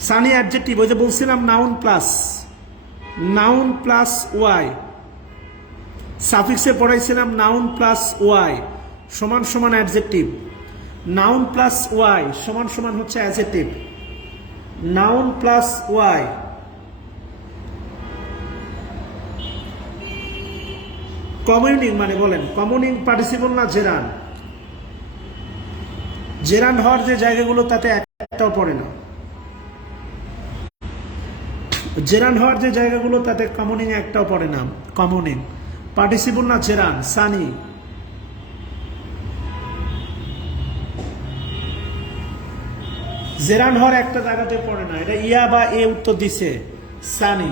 সানি অ্যাডজেক্টিভ, ওই যে বলছিলাম নাউন প্লাস ওয়াই, সাফিক্সে পড়াইছিলাম নাউন প্লাস ওয়াই সমান সমান অ্যাডজেক্টিভ, নাউন প্লাস ওয়াই সমান সমান হচ্ছে adjective, noun plus Y. Communing মানে বলেন, কমিউনিং পার্টিসিপল না জেরান? জেরান হওয়ার যে জায়গাগুলো তাতে একটাও পড়ে না, জেরান হওয়ার যে জায়গাগুলো তাতে কমিউনিং একটাও পড়ে না। কমিউনিং পার্টিসিপল না জেরান? সানি। জেরান হওয়ার একটা জায়গাতে পড়ে না, এটা ইয়া বা এ উত্তর দিছে, সানি।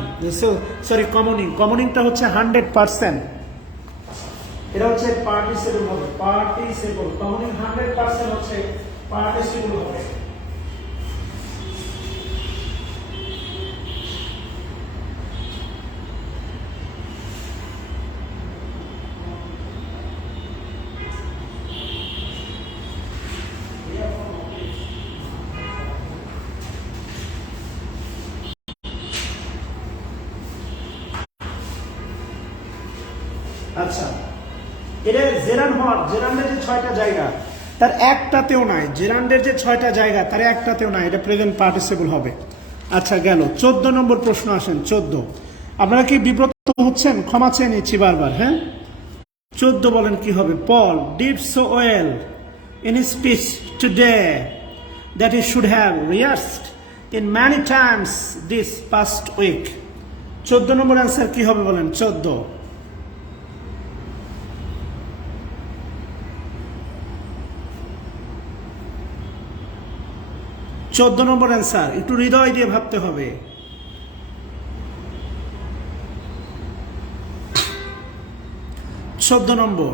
সরি কমিউনিংটা হচ্ছে 100%, এটা হচ্ছে পার্টিসিপল হবে, পার্টিসিপল। কমিউনিং 100% হচ্ছে পার্টিসিপল হবে। আচ্ছা এটা জেরান্ডের যে 6টা জায়গা তার একটাতেও নাই, জেরান্ডের যে 6টা জায়গা তার একটাতেও নাই, এটা প্রেজেন্ট পার্টিসিপল হবে। আচ্ছা গেল। 14 নম্বর প্রশ্ন আসেন। 14 আপনারা কি বিব্রত হচ্ছেন? ক্ষমা চেয়ে নিচ্ছি বারবার। হ্যাঁ 14 বলেন কি হবে? Paul did so well in his speech today that he should have rehearsed in many times this past week. 14 number answer কি হবে বলেন? 14 নম্বর অ্যান্সার। একটু হৃদয় দিয়ে ভাবতে হবে। 14 নম্বর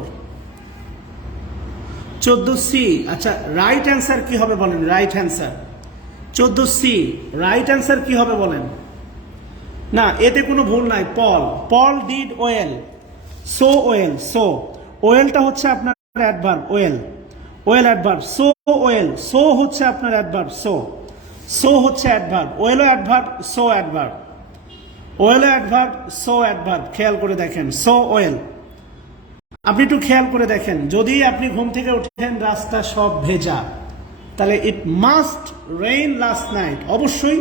14C। আচ্ছা রাইট অ্যান্সার কি হবে বলেন? Right answer 14C। Right answer কি হবে বলেন? না এতে কোনো ভুল নাই। Paul did well, so well, ওয়েলটা হচ্ছে আপনার অ্যাডভার্ব, ওয়েল অ্যাডভার্ব, সো হচ্ছে আপনার অ্যাডভার্ব, সো হচ্ছে অ্যাডভার্ব, ওয়েলও অ্যাডভার্ব, সো অ্যাডভার্ব, ওয়েলও অ্যাডভার্ব, সো অ্যাডভার্ব। খেয়াল করে দেখেন, সো ওয়েল। আপনি একটু খেয়াল করে দেখেন, যদি আপনি ঘুম থেকে উঠেন রাস্তা সব ভেজা, তাহলে it must rain last night, অবশ্যই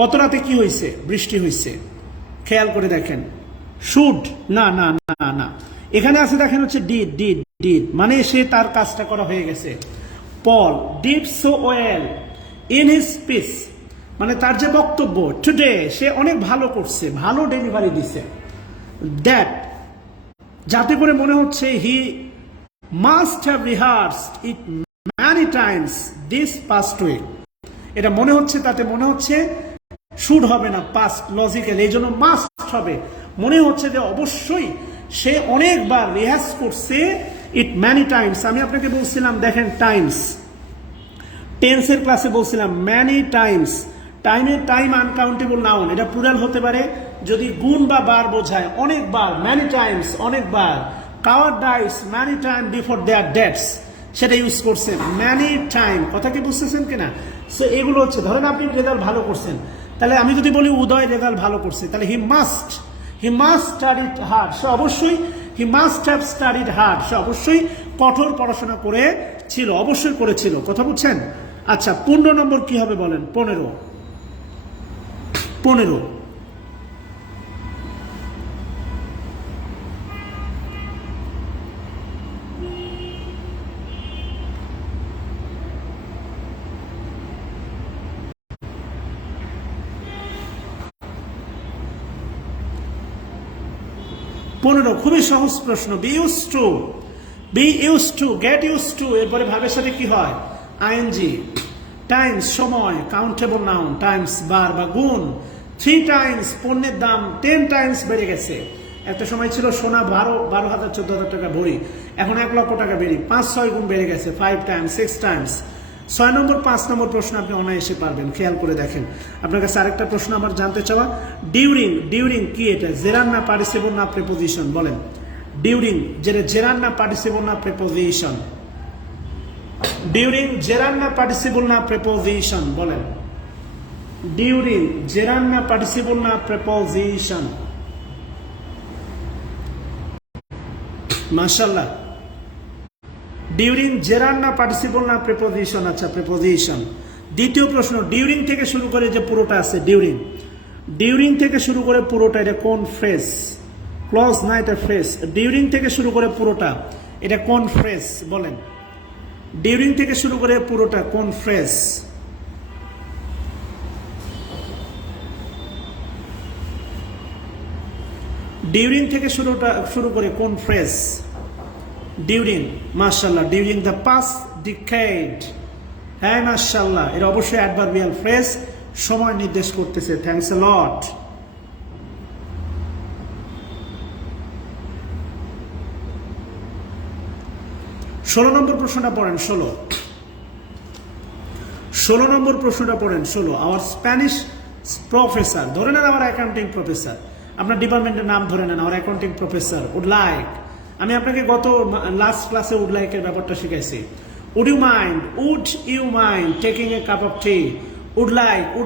গত রাতে কি হয়েছে? বৃষ্টি হয়েছে। খেয়াল করে দেখেন। শুড না না না না, এখানে আছে দেখেন হচ্ছে ডিড, মানে সে তার কাজটা করা হয়ে গেছে। Paul did so well in his speech, মানে তার যে বক্তব্য টুডে, সে অনেক ভালো করছে, ভালো ডেলিভারি দিছে। দ্যাট, যাতে করে মনে হচ্ছে he must have rehearsed it many times this past week, এটা মনে হচ্ছে, তাতে মনে হচ্ছে শুড হবে না, পাস্ট লজিক্যাল, এই জন্য মাস্ট হবে, মনে হচ্ছে যে অবশ্যই সে অনেকবার রিহার্স করছে ইট ম্যানি টাইমস। আমি আপনাকে বলছিলাম দেখেন টাইমস, টেন্সের ক্লাসে বলছিলাম many times, time uncountable noun, এটা প্লুরাল হতে পারে যদি গুণ বা বার বোঝায়, অনেকবার, ম্যানি টাইমস অনেকবার, cowards die many time before their deaths, সেটা ইউজ করছেন ম্যানি টাইম, কথা কি বুঝতেছেন কিনা? সো এগুলো হচ্ছে, ধরেন আপনি রেজাল্ট ভালো করছেন, তাহলে আমি যদি বলি উদয় রেজাল্ট ভালো করছে, তাহলে হি মাস্ট স্টাডিড হার্ড, সে অবশ্যই he must have studied hard, সে অবশ্যই কঠোর পড়াশোনা করে ছিল, অবশ্যই করেছিল, কথা বুঝছেন? আচ্ছা 15 নম্বর কি হবে বলেন? 15 খুবই সহজ প্রশ্ন। Be use to, get use to, এরপরে ভাবের সাথে কি হয়? আইএনজি। টাইমস সময়, কাউন্টেবল নাউন, টাইমস বার বা গুণ। 3 টাইমস পণ্যের দাম 10 টাইমস বেড়ে গেছে। একটা সময় ছিল সোনা 12,000 14,000 টাকা ভরি, এখন 1 লক্ষ টাকা বেড়ে 5-6 গুণ বেড়ে গেছে, 5 টাইমস 6 টাইমস। 6 নম্বর 5 নম্বর প্রশ্ন আপনি অনায়াসে পারবেন, খেয়াল করে দেখেন। আপনার কাছে আরেকটা প্রশ্ন আমার জানতে চাওয়া, ডিউরিং কি এটা? জেরার না পার্টিসিপল না প্রিপোজিশন? বলেন ডিউরিং জেরার না পার্টিসিপল না প্রিপোজিশন? ডিউরিং জেরার না পার্টিসিপল না প্রিপোজিশন? বলেন ডিউরিং জেরার না পার্টিসিপল না প্রিপোজিশন? মাশাআল্লাহ, ডিউরিং জেরার না পার্টিসিপল না প্রিপোজিশন? আচ্ছা প্রিপোজিশন। দ্বিতীয় প্রশ্ন, ডিউরিং থেকে শুরু করে যে পুরোটা আছে, ডিউরিং থেকে শুরু করে পুরোটা, এটা কোন ফ্রেজ? ক্লজ না এটা ফ্রেজ? ডিউরিং থেকে শুরু করে পুরোটা, এটা কোন ফ্রেজ? বলেন ডিউরিং থেকে শুরু করে পুরোটা কোন ফ্রেজ? ডিউরিং থেকে শুরু করে কোন ফ্রেজ? ডিউরিং। মাশাআল্লাহ, ডিউরিং দ্য পাস্ট ডিকেড। হ্যাঁ মাশাআল্লাহ, এটা অবশ্যই অ্যাডভার্বিয়াল ফ্রেজ, সময় নির্দেশ করতেছে। থ্যাঙ্কস আ লট। ষোলো নম্বর প্রশ্নটা পড়েন। 16 নম্বর প্রশ্নটা পড়েন। 16, আওয়ার স্প্যানিশ প্রফেসর, ধরে নেন আমার অ্যাকাউন্টিং প্রফেসর, আপনার ডিপার্টমেন্টের নাম ধরে নেন, আমার অ্যাকাউন্টিং প্রফেসর উড লাইক, আমি আপনাকে গত লাস্ট ক্লাসে উড লাইকের ব্যাপারটা শিখাইছি। Would you mind taking a cup of tea? Would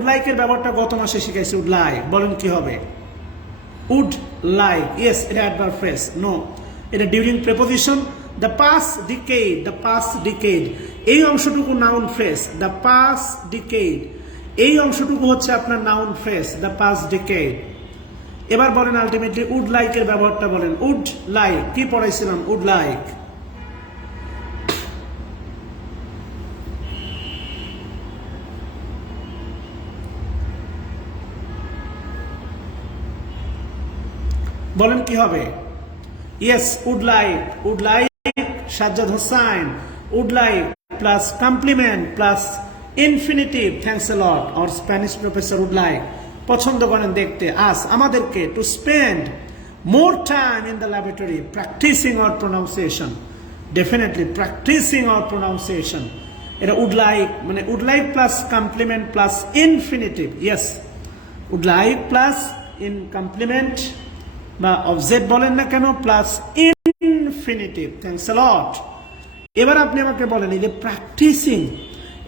লাইকের ব্যাপারটা গত মাসে শিখাইছি। উড লাইক, বলেন কি হবে? উড লাইক, ইয়েস, এটা অ্যাডভার্ব ফ্রেজ। নো, এটা during preposition. The past decade, এই অংশটুকু noun phrase. The past decade, এই অংশটুকু হচ্ছে আপনার noun phrase, the past decade. এবার বলেন আলটিমেটলি উড লাইকের ব্যবহারটা বলেন। উড লাইক কি পড়াইছিলাম? Would like. বলেন কি হবে? Yes, would like Sajjad Hossain, would like plus complement plus infinitive. Thanks a lot. Our Spanish professor would like, পছন্দ করেন দেখতে, আমাদেরকে to spend more time in the laboratory practicing our pronunciation. Definitely practicing our pronunciation, এটা would like, মানে would like plus complement plus infinitive. Yes, would like plus in complement বা object বলেন না কেন, plus infinitive. Thanks a lot. এবার আপনি আমাকে বলেন, এই যে প্র্যাকটিসিং,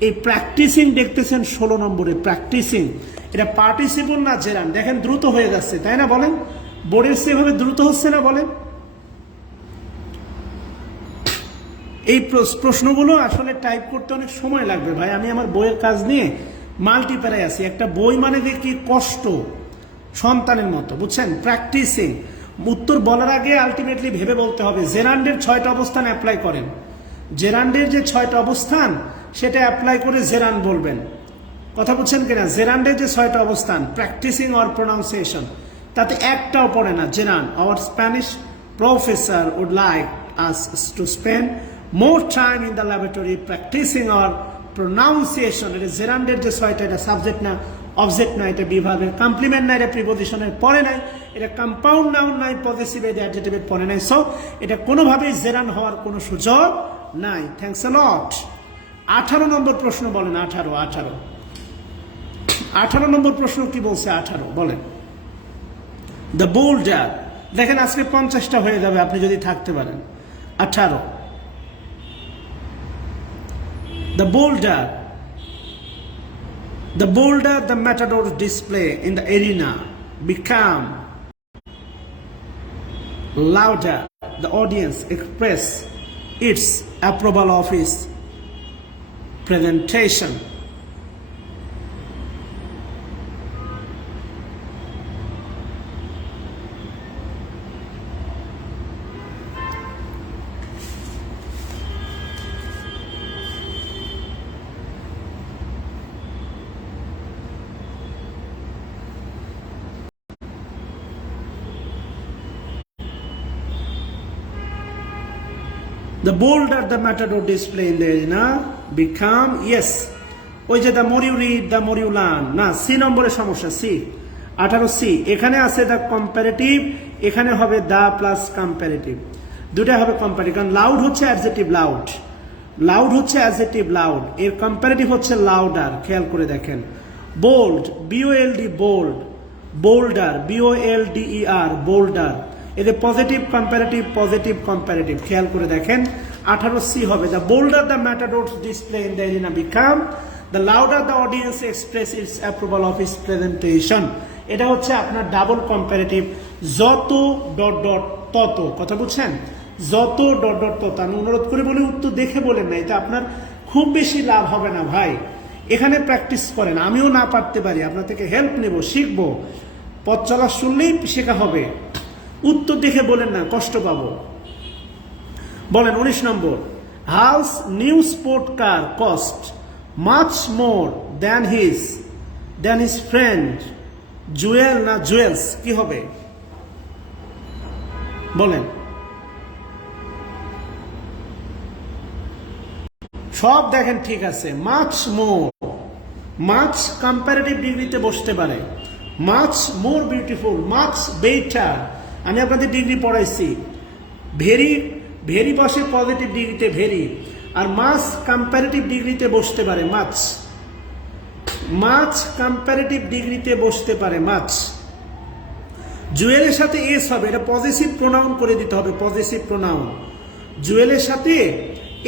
এই প্র্যাকটিসিং দেখতেছেন 16 নম্বরে, প্র্যাকটিসিং এটা পার্টিসিপল না জেরান? দেখেন দ্রুত হয়ে যাচ্ছে, তাই না? বলেন বোর্ডের সেভাবে দ্রুত হচ্ছে না? বলেন এই প্রশ্নগুলো আসলে টাইপ করতে অনেক সময় লাগবে ভাই। আমি আমার বইয়ের কাজ নিয়ে মাল্টিপ্যারায় আছি। একটা বই মানে যে কি কষ্ট, সন্তানের মতো, বুঝছেন? প্র্যাকটিসিং, উত্তর বলার আগে আলটিমেটলি ভেবে বলতে হবে। জেরান্ডের 6টা অবস্থান অ্যাপ্লাই করেন। জেরান্ডের যে 6টা অবস্থান সেটা অ্যাপ্লাই করে জেরান বলবেন। কথা বুঝছেন কিনা? জেরান্ডের যে 6টা অবস্থান, প্র্যাকটিসিং অর প্রোনাউন্সিয়েশন, তাতে একটাও পড়ে না gerund. Our Spanish professor would like us to spend more time in the laboratory practicing or pronunciation. এটা জেরান্ডের যে 6টা, এটা সাবজেক্ট না, অবজেক্ট না, এটা বিভাগের কমপ্লিমেন্ট না, এটা প্রিপোজিশনের পরে নাই, এটা কম্পাউন্ড নাউন নাই, পজেসিভ এর অ্যাডজেক্টিভের পরে নাই। সো এটা কোনোভাবেই জেরান হওয়ার কোনো সুযোগ নাই। থ্যাঙ্কস আ লট। 18 নম্বর প্রশ্ন বলেন। 18 নম্বর প্রশ্ন কি বলছে? 18 বলেন। The boulder. দেখেন আজকে 50টা হয়ে যাবে আপনি যদি থাকতে পারেন। 18 the boulder. The bolder the matador's display in the arena become louder, the audience express its approval of his presentation. The bolder the matador display in the arena become, yes, ওই যে the more you read the more you learn, না, C নম্বরের সমস্যা। C 18 C. এখানে আছে the comparative, এখানে হবে the plus comparative, দুটা হবে কম্পারেটিভ। কারণ লাউড হচ্ছে অ্যাডজেক্টিভ লাউড, লাউড হচ্ছে অ্যাডজেক্টিভ লাউড, এর কম্পারেটিভ হচ্ছে লাউডার। খেয়াল করে দেখেন। Bold, B O L D bold, bolder, B O L D E R bolder, এদের পজিটিভ কম্পারেটিভ, পজিটিভ কম্পারেটিভ। খেয়াল করে দেখেন 18 সি হবে। The bolder the matadors display in the arena become, the louder the audience express its approval of its presentation. এটা হচ্ছে আপনার ডাবল কম্পারেটিভ। যত dot dot তত, কথা বুঝছেন? যত ডট ডট তত। আমি অনুরোধ করে বলি উত্তর দেখে বলেন না, এটা আপনার খুব বেশি লাভ হবে না ভাই। এখানে প্র্যাকটিস করেন, আমিও না পারতে পারি, আপনার থেকে হেল্প নেব, শিখবো। পথ চলা শুনলেই শেখা হবে। উত্তর দেখে বলেন না, কষ্ট পাবো। বলেন 19 নম্বর। House new sport car cost much more than his friend Jewel, না জুয়েলস, কি হবে বলেন? সব দেখেন ঠিক আছে। মাচ মোর, মাচ কম্পারেটিভ ডিগ্রিতে বসতে পারে। Much more beautiful, much better. আমি আপনাদের ডিগ্রি পড়াইছি। ভেরি, ভেরি বসে পজিটিভ ডিগ্রিতে ভেরি, আর মাচ কম্পারেটিভ ডিগ্রিতে বসতে পারে মাচ, মাচ কম্পারেটিভ ডিগ্রিতে বসতে পারে মাচ। জুয়েলের সাথে এস হবে, এটা পজিটিভ প্রোনাউন করে দিতে হবে, পজিটিভ প্রোনাউন। জুয়েলের সাথে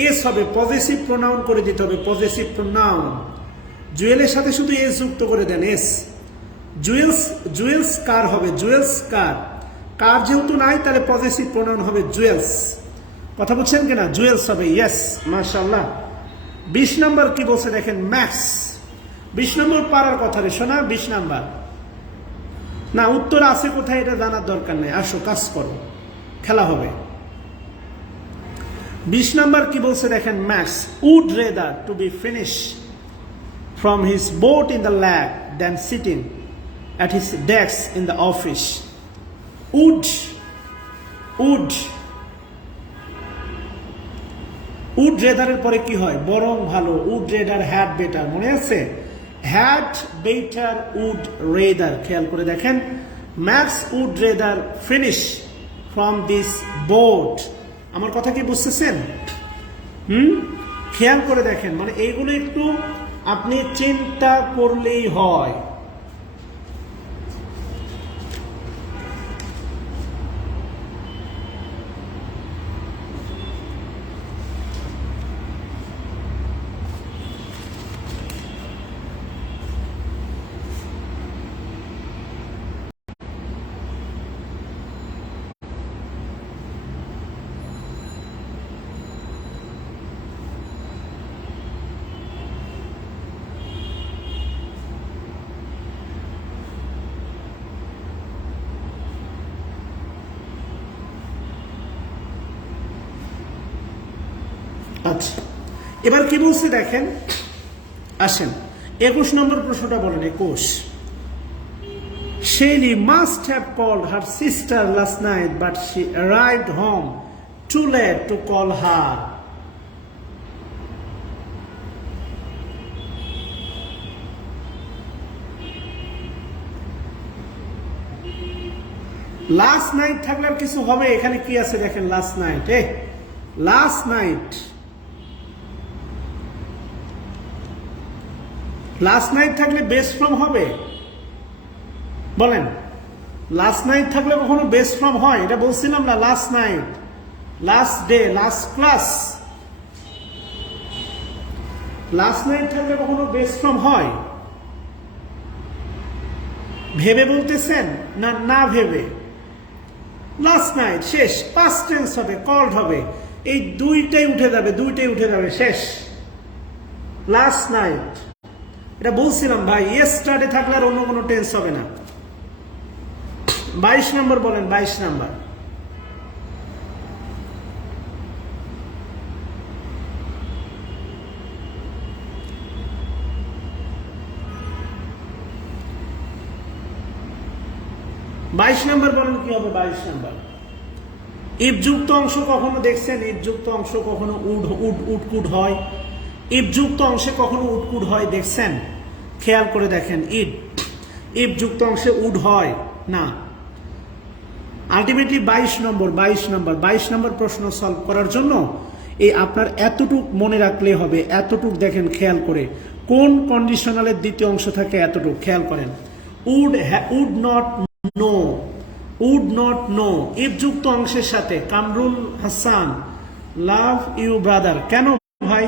এস হবে, পজিটিভ প্রোনাউন করে দিতে হবে, পজিটিভ প্রোনাউন। জুয়েলের সাথে শুধু এস যুক্ত করে দেন, এস। জুয়েলস, জুয়েলস কার হবে, জুয়েলস কার। কার যেহেতু নাই তাহলে পজিটিভ প্রোনাউন হবে জুয়েলস। কথা বুঝছেন কিনা? জুয়েলস হবে, ইয়েস, মাশাআল্লাহ। 20 নম্বর কি বলছে দেখেন, ম্যাথস। 20 নম্বর পারার কথা রে শোনা। 20 নাম্বার না, উত্তর আছে কোথায় এটা জানার দরকার নেই, আসো কাজ করো, খেলা হবে। 20 নম্বর কি বলছে দেখেন, maths. Would rather to be finish from his boat in the lake than sitting at his desk in the office. Would rather এর পরে কি হয়? বরং ভালো। would rather had better, মনে আছে? had better would rather। খেয়াল করে দেখেন, Max would rather finish from this boat। আমার কথা কি বুঝতেছেন? খেয়াল করে দেখেন, মানে এইগুলো একটু আপনি চিন্তা করলেই হয়। আচ্ছা, এবার কি বলছি দেখেন, আসেন 21 নম্বর প্রশ্নটা বলেন। 21, Shelly must have called her sister last night, but she arrived home too late to call her. Last night থাকলে আর কিছু হবে? এখানে কি আছে দেখেন, last night. Last night, last night থাকলে বেস্ট ফ্রম হবে? বলেন, লাস্ট নাইট থাকলে কখনো বেস্ট ফ্রম হয়? এটা বলছিলাম না, last night, last day, last class. Last night থাকলে কখনো বেস্ট ফ্রম হয়? ভেবে বলতেছেন না না ভেবে? লাস্ট নাইট শেষ, পাস্ট টেন্স হবে, কল্ড হবে, এই দুইটাই উঠে যাবে, দুইটাই উঠে যাবে, শেষ। লাস্ট নাইট, এটা বলছিলাম ভাই, ইয়েস্টারডে থাকলে আর অন্য কোনো টেন্স হবে না। 22 নম্বর বলেন, 22 নম্বর। বাইশ নম্বর বলেন কি হবে? 22 নম্বর, ইফযুক্ত অংশ কখনো দেখছেন? ইফযুক্ত অংশ কখনো উডকুড হয়? ইফযুক্ত অংশে কখনো উডকুড হয় দেখছেন? খেয়াল করে দেখেন, ইফযুক্ত অংশে উড হয় না। আলটিমেটলি 22 নম্বর, 22 নম্বর প্রশ্ন সলভ করার জন্য এই আপনার এতটুক মনে রাখলে হবে। এতটুক দেখেন খেয়াল করে, কোন কন্ডিশনালের দ্বিতীয় অংশ থাকে, এতটুক খেয়াল করেন। Would not know, would not know ইফযুক্ত অংশের সাথে। Kamrul Hasan, love you brother. কেন ভাই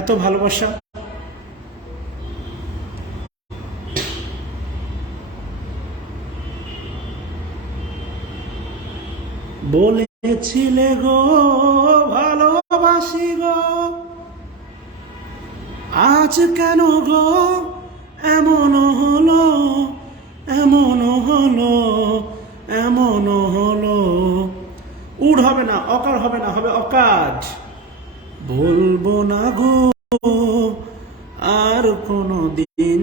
এত ভালোবাসা? বলেছিলে গো ভালোবাসি গো, আজ কেন গো এমন হলো, এমন হলো, এমন হলো। উড হবে না, অকার হবে না, হবে অকাজ। বলবো না গো আর কোনো দিন,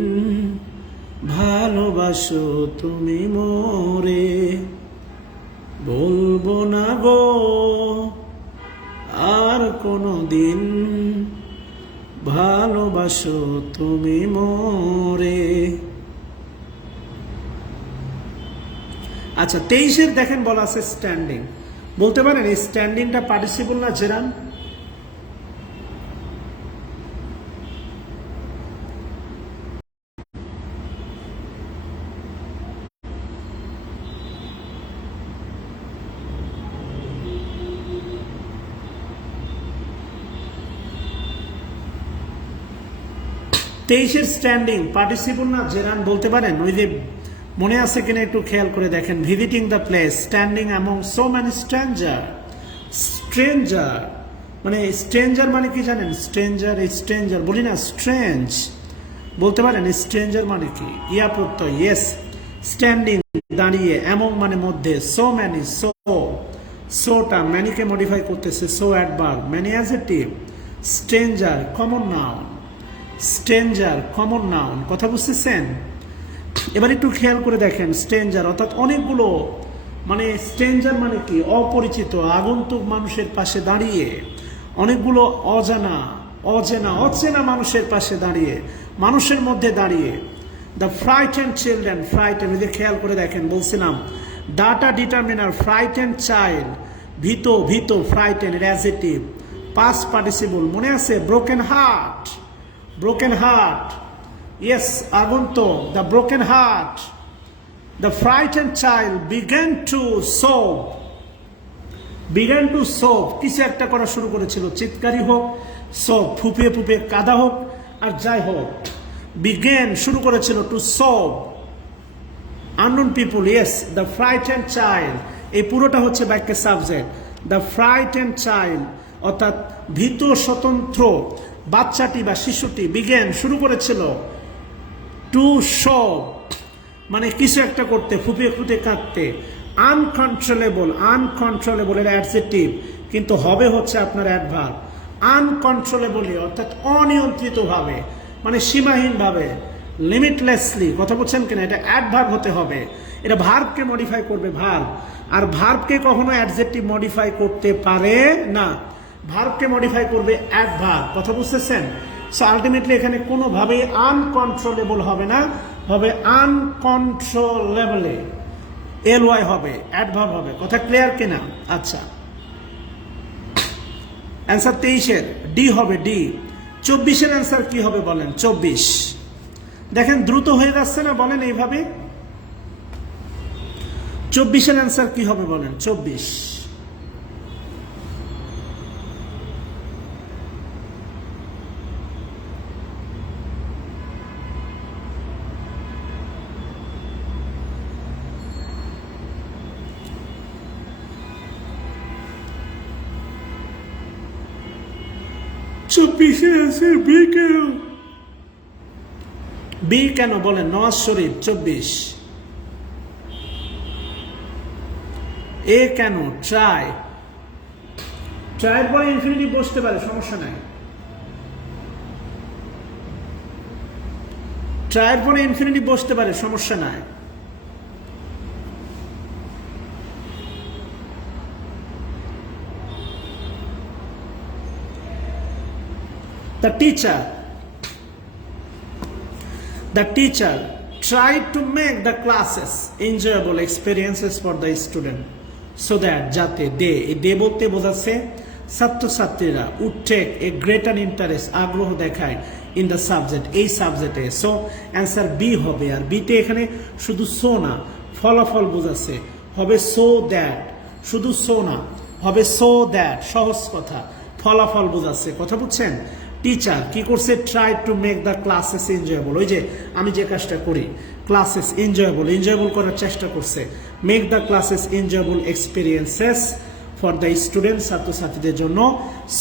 ভালোবাসো তুমি মোরে। বলবো না গো আর কোনো দিন, ভালোবাসো তুমি মোরে। আচ্ছা 23-এর দেখেন বলা আছে স্ট্যান্ডিং। বলতে পারেন এই স্ট্যান্ডিংটা পার্টিসিপল না জেরান? তেইশের স্ট্যান্ডিং পার্টিসিপল না জেরান? বলতে পারেন? ওই যে মনে আছে কিনা একটু খেয়াল করে দেখেন, visiting the place, standing among so many stranger. Stranger মানে, স্ট্রেঞ্জার মানে কি জানেন? স্ট্রেঞ্জার, স্ট্রেঞ্জার বলি না, স্ট্রেঞ্জ। বলতে পারেন স্ট্রেঞ্জার মানে কি? ইয়া প্রত্যয়, ইয়েস। স্ট্যান্ডিং দাঁড়িয়ে, অ্যামং মানে মধ্যে, সো মেনি, সোটা ম্যানিকে মডিফাই করতেছে, so adverb, many adjective. Stranger common noun, stranger common noun. কথা বুঝতেছেন? এবার একটু খেয়াল করে দেখেন, স্ট্রেঞ্জার অর্থাৎ অনেকগুলো, মানে স্ট্রেঞ্জার মানে কি? অপরিচিত, আগন্তুক মানুষের পাশে দাঁড়িয়ে, অনেকগুলো অজানা, অচেনা মানুষের পাশে দাঁড়িয়ে, মানুষের মধ্যে দাঁড়িয়ে। দ্য ফ্রাইটেন্ড চিলড্রেন, ফ্রাইটেন্ড, যদি খেয়াল করে দেখেন বলছিলাম ডাটা ডিটারমিনার, ফ্রাইটেন্ড চাইল্ড, ভীত, ফ্রাইটেন্ড অ্যাডজেক্টিভ, পাস্ট পার্টিসিপল। মনে আছে? Broken heart, broken heart, yes আগন্তুক, the broken heart. The frightened child began to sob, কিছু একটা করা শুরু করেছিল, চিৎকারি হোক, sob ফুপিয়ে ফুপিয়ে কাঁদা হোক, আর যাই হোক, began শুরু করেছিল, to sob। unknown people, yes, the frightened child, এই পুরোটা হচ্ছে বাক্যের সাবজেক্ট। the frightened child অর্থাৎ ভীত স্বতন্ত্র বাচ্চাটি বা শিশুটি, began শুরু করেছিল, to sob মানে কিছু একটা করতে, ফুপিয়ে ফুপিয়ে কাঁদতে। আনকন্ট্রোলেবল এর অ্যাডজেক্টিভ, কিন্তু হবে হচ্ছে আপনার অ্যাডভার্ব। আনকন্ট্রোলেবলি অর্থাৎ অনিয়ন্ত্রিতভাবে, মানে সীমাহীনভাবে, লিমিটলেসলি, কথা বলছেন কিনা, এটা অ্যাডভার্ব হতে হবে, এটা ভার্বকে মডিফাই করবে, ভার্ব। আর ভার্বকে কখনো অ্যাডজেক্টিভ মডিফাই করতে পারে না, ভার্বকে মডিফাই করবে অ্যাডভার্ব, কথা বুঝতেছেন? সো আলটিমেটলি এখানে কোনোভাবেই আনকন্ট্রোলেবল হবে না, হবে আনকন্ট্রোলেবলে, এলওয়াই হবে, অ্যাডভার্ব হবে, কথা ক্লিয়ার কিনা? আচ্ছা, অ্যান্সার 23-এর ডি হবে, ডি। 24-এর অ্যান্সার কি হবে বলেন? 24। দেখেন দ্রুত হয়ে যাচ্ছে না, বলেন এইভাবে। 24-এর অ্যান্সার কি হবে বলেন? 24। বি কেন? বি কেন বলেন? নওয়াজ শরীফ 24। এ কেন? ট্রাই, ট্রাইয়ের পরে ইনফিনিটিভ বসতে পারে, সমস্যা নাই। ট্রাইয়ের পরে ইনফিনিটিভ বসতে পারে, সমস্যা নাই। The teacher tried to make the classes enjoyable experiences for the student so that যাতে দে বলতে বোঝাচ্ছে ছাত্রছাত্রীরা would take a greater interest, আগ্রহ দেখায় in the subject, এই সাবজেক্টে। সো অ্যান্সার বি হবে। আর বিতে এখানে শুধু সো না, ফলাফল বোঝাচ্ছে, হবে সো দ্যাট, শুধু সো না, হবে সো দ্যাট, সহজ কথা, ফলাফল বোঝাচ্ছে, কথা বুঝছেন? টিচার কি করছে? Try to make the classes enjoyable, ওই যে আমি যে কাজটা করি, ক্লাসেস এনজয়েবল, এনজয়েবল করার চেষ্টা করছে। Make the classes enjoyable experiences for the student, ছাত্রছাত্রীদের জন্য,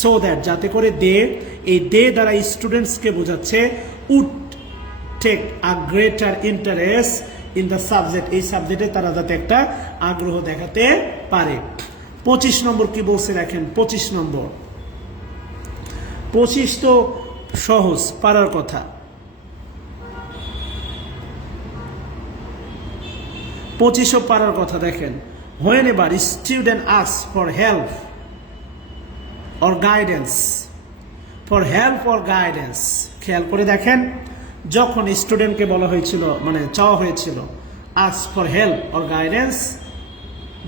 সো দ্যাট যাতে করে এই দ্বারা স্টুডেন্টসকে বোঝাচ্ছে would take a greater interest in the subject, এই সাবজেক্টে তারা যাতে একটা আগ্রহ দেখাতে পারে। 25 নম্বর কি বলছে দেখেন, 25 নম্বর, 25 তো সহজ, পারার কথা। 25ও পারার কথা। দেখেন, whenever student asks for help or guidance, খেয়াল করে দেখেন, যখন স্টুডেন্টকে বলা হয়েছিল, মানে চাওয়া হয়েছিল, ask for help or guidance,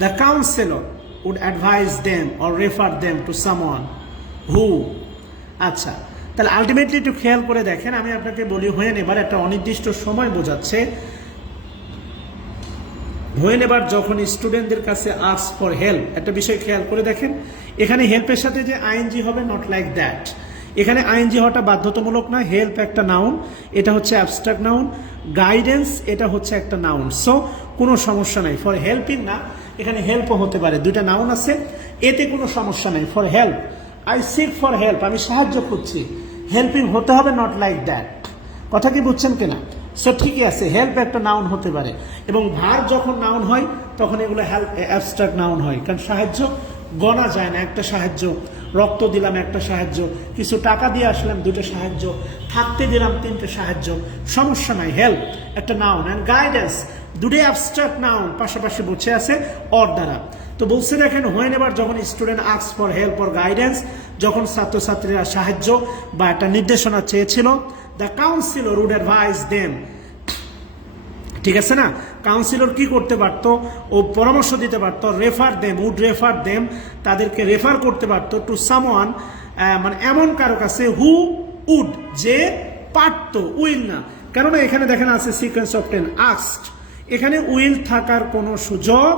the counselor would advise them or refer them to someone who, আচ্ছা, তাহলে আলটিমেটলি একটু খেয়াল করে দেখেন, আমি আপনাকে বলি whenever একটা অনির্দিষ্ট সময় বোঝাচ্ছে। whenever যখন স্টুডেন্টদের কাছে ask for help, একটা বিষয় খেয়াল করে দেখেন, এখানে হেল্পের সাথে যে আইএনজি হবে, নট লাইক দ্যাট, এখানে আইএনজি হওয়াটা বাধ্যতামূলক না। হেল্প একটা নাউন, এটা হচ্ছে অ্যাবস্ট্রাক্ট নাউন। গাইডেন্স এটা হচ্ছে একটা নাউন, সো কোনো সমস্যা নাই। ফর হেল্পিং না, এখানে হেল্পও হতে পারে, দুইটা নাউন আছে, এতে কোনো সমস্যা নেই। For help, I seek for help, আমি সাহায্য খুঁজছি, হেল্পিং হতে হবে, নট লাইক দ্যাট, কথা কি বুঝছেন কিনা? সো ঠিকই আছে, হেল্প একটা নাউন হতে পারে, এবং ভার্ব যখন নাউন হয় তখন এগুলো হেল্প অ্যাবস্ট্রাক্ট নাউন হয়, কারণ সাহায্য গণা যায় না, একটা সাহায্য, রক্ত দিলাম একটা সাহায্য, কিছু টাকা দিয়ে আসলাম দুটো সাহায্য, থাকতে দিলাম তিনটে সাহায্য, সমস্যা নাই, হেল্প একটা নাউন। অ্যান্ড গাইডেন্স দুটোই অ্যাবস্ট্রাক্ট নাউন, পাশাপাশি বসে আছে অর দ্বারা। তো বলছে দেখেন, whenever যখন student ask for help or guidance, যখন ছাত্রছাত্রীরা সাহায্য বা একটা নির্দেশনা চেয়েছিল, the counsellor would advise them, ঠিক আছে না? কাউন্সিলর কি করতে পারতো? ও পরামর্শ দিতে পারতো, refer them, would refer them, তাদেরকে রেফার করতে পারতো, টু সামওয়ান, মানে এমন কারো কাছে, হু উড, যে পারতো, উইল না, কেননা এখানে দেখেন আছে সিকোয়েন্স অফ 10 আস্কড, এখানে উইল থাকার কোনো সুযোগ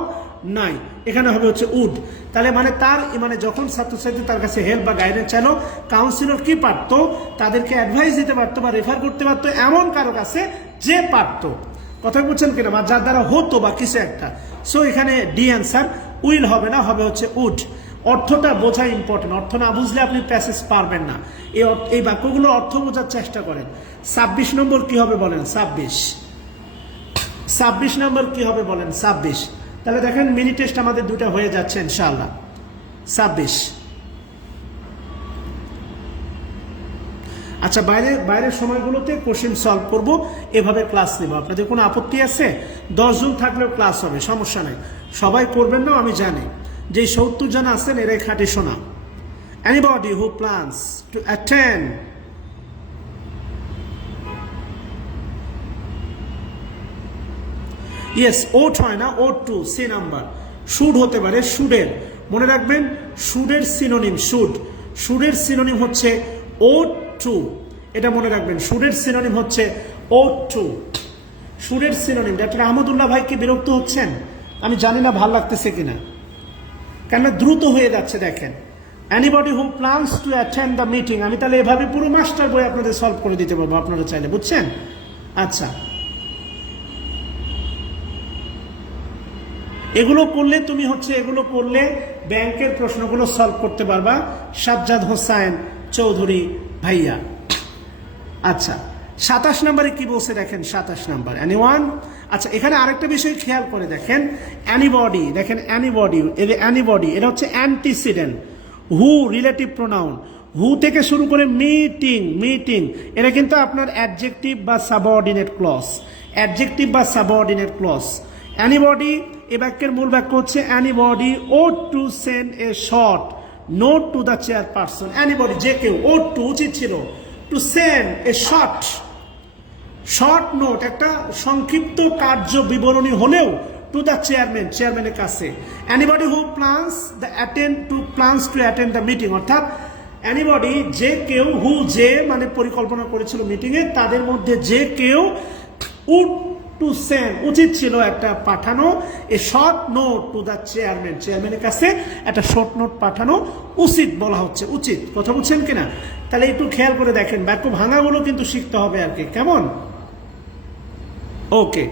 নাই, এখানে হবে হচ্ছে উড। তাহলে মানে মানে যখন ছাত্রছাত্রী তার কাছে হেল্প বা গাইডেন্স চাইলো, কাউন্সিলর কি পারতো? তাদেরকে অ্যাডভাইস দিতে পারতো বা রেফার করতে পারতো এমন কারো কাছে যে পারতো, কথা বুঝছেন কিনা, বা যার দ্বারা হতো বা কিছু একটা। সো এখানে ডি অ্যান্সার, উইল হবে না, হবে হচ্ছে উড। অর্থটা বোঝা ইম্পর্টেন্ট, অর্থ না বুঝলে আপনি প্যাসেজ পারবেন না। এই বাক্যগুলো অর্থ বোঝার চেষ্টা করেন। 26 নম্বর কি হবে বলেন? 26 নম্বর কি হবে বলেন? 26। তাহলে দেখেন মিনি টেস্ট আমাদের দুটা হয়ে যাচ্ছে ইনশাআল্লাহ। 26 আচ্ছা, বাইরের সময়গুলোতে কোশ্চেন সলভ করব, এভাবে ক্লাস নেব। আপনাদের কোনো আপত্তি আছে? 10 জন থাকলেও ক্লাস হবে, সমস্যা নাই। সবাই করবেন না আমি জানি, যে 70 জন আছেন এরাই খাঁটি শোনা। Anybody who plans to attend ওট হয় না, ওট টু, সি নাম্বার। শুড হতে পারে, শুডের মনে রাখবেন, শুডের সিনোনিম শুডের সিনোনিম হচ্ছে ওট টু, এটা মনে রাখবেন। শুডের সিনোনিম হচ্ছে ওট টু, শুডের সিনোনিম। ডক্টর আহমদুল্লাহ ভাই কি বিরক্ত হচ্ছেন? আমি জানি না ভাল লাগতেছে কিনা, কেন দ্রুত হয়ে যাচ্ছে দেখেন। Anybody who plans to attend the meeting, আমি তাহলে এভাবে পুরো মাস্টার বই আপনাদের সলভ করে দিতে পারবো আপনারা চাইলে, বুঝছেন? আচ্ছা, এগুলো করলে ব্যাংকের প্রশ্নগুলো সলভ করতে পারবা। সাজ্জাদ হোসাইন চৌধুরী ভাইয়া। আচ্ছা, 27 নম্বরে কি বলছে দেখেন, 27 নম্বর এনিওয়ান। আচ্ছা, এখানে আরেকটা বিষয় খেয়াল করে দেখেন, অ্যানিবডি, দেখেন অ্যানিবডি, অ্যানিবডি এটা হচ্ছে অ্যান্টিসিডেন্ট। হু রিলেটিভ প্রোনাউন, হু থেকে শুরু করে মিটিং, এটা কিন্তু আপনার অ্যাডজেক্টিভ বা সাবঅর্ডিনেট ক্লজ। অ্যানিবডি এ বাক্যের মূল বাক্য হচ্ছে anybody ought to send a short note to the chairperson. Anybody যে কেউ, ওট টু উচিত ছিল, to send a short note, একটা সংক্ষিপ্ত কার্য বিবরণী হলেও টু দ্য চেয়ারম্যানের কাছে। Anybody who plans to attend the meeting, অর্থাৎ অ্যানিবডি যে কেউ, হু যে মানে পরিকল্পনা করেছিল মিটিংয়ে, তাদের মধ্যে যে কেউ উড টু সেন্ড উচিত ছিল একটা পাঠানো এ শর্ট নোট টু দ্য চেয়ারম্যানের কাছে একটা শর্ট নোট পাঠানো উচিত বলা হচ্ছে, উচিত। কথা বুঝছেন কিনা? তাহলে একটু খেয়াল করে দেখেন, বাক্য ভাঙাগুলো কিন্তু শিখতে হবে আর কি, কেমন? ওকে,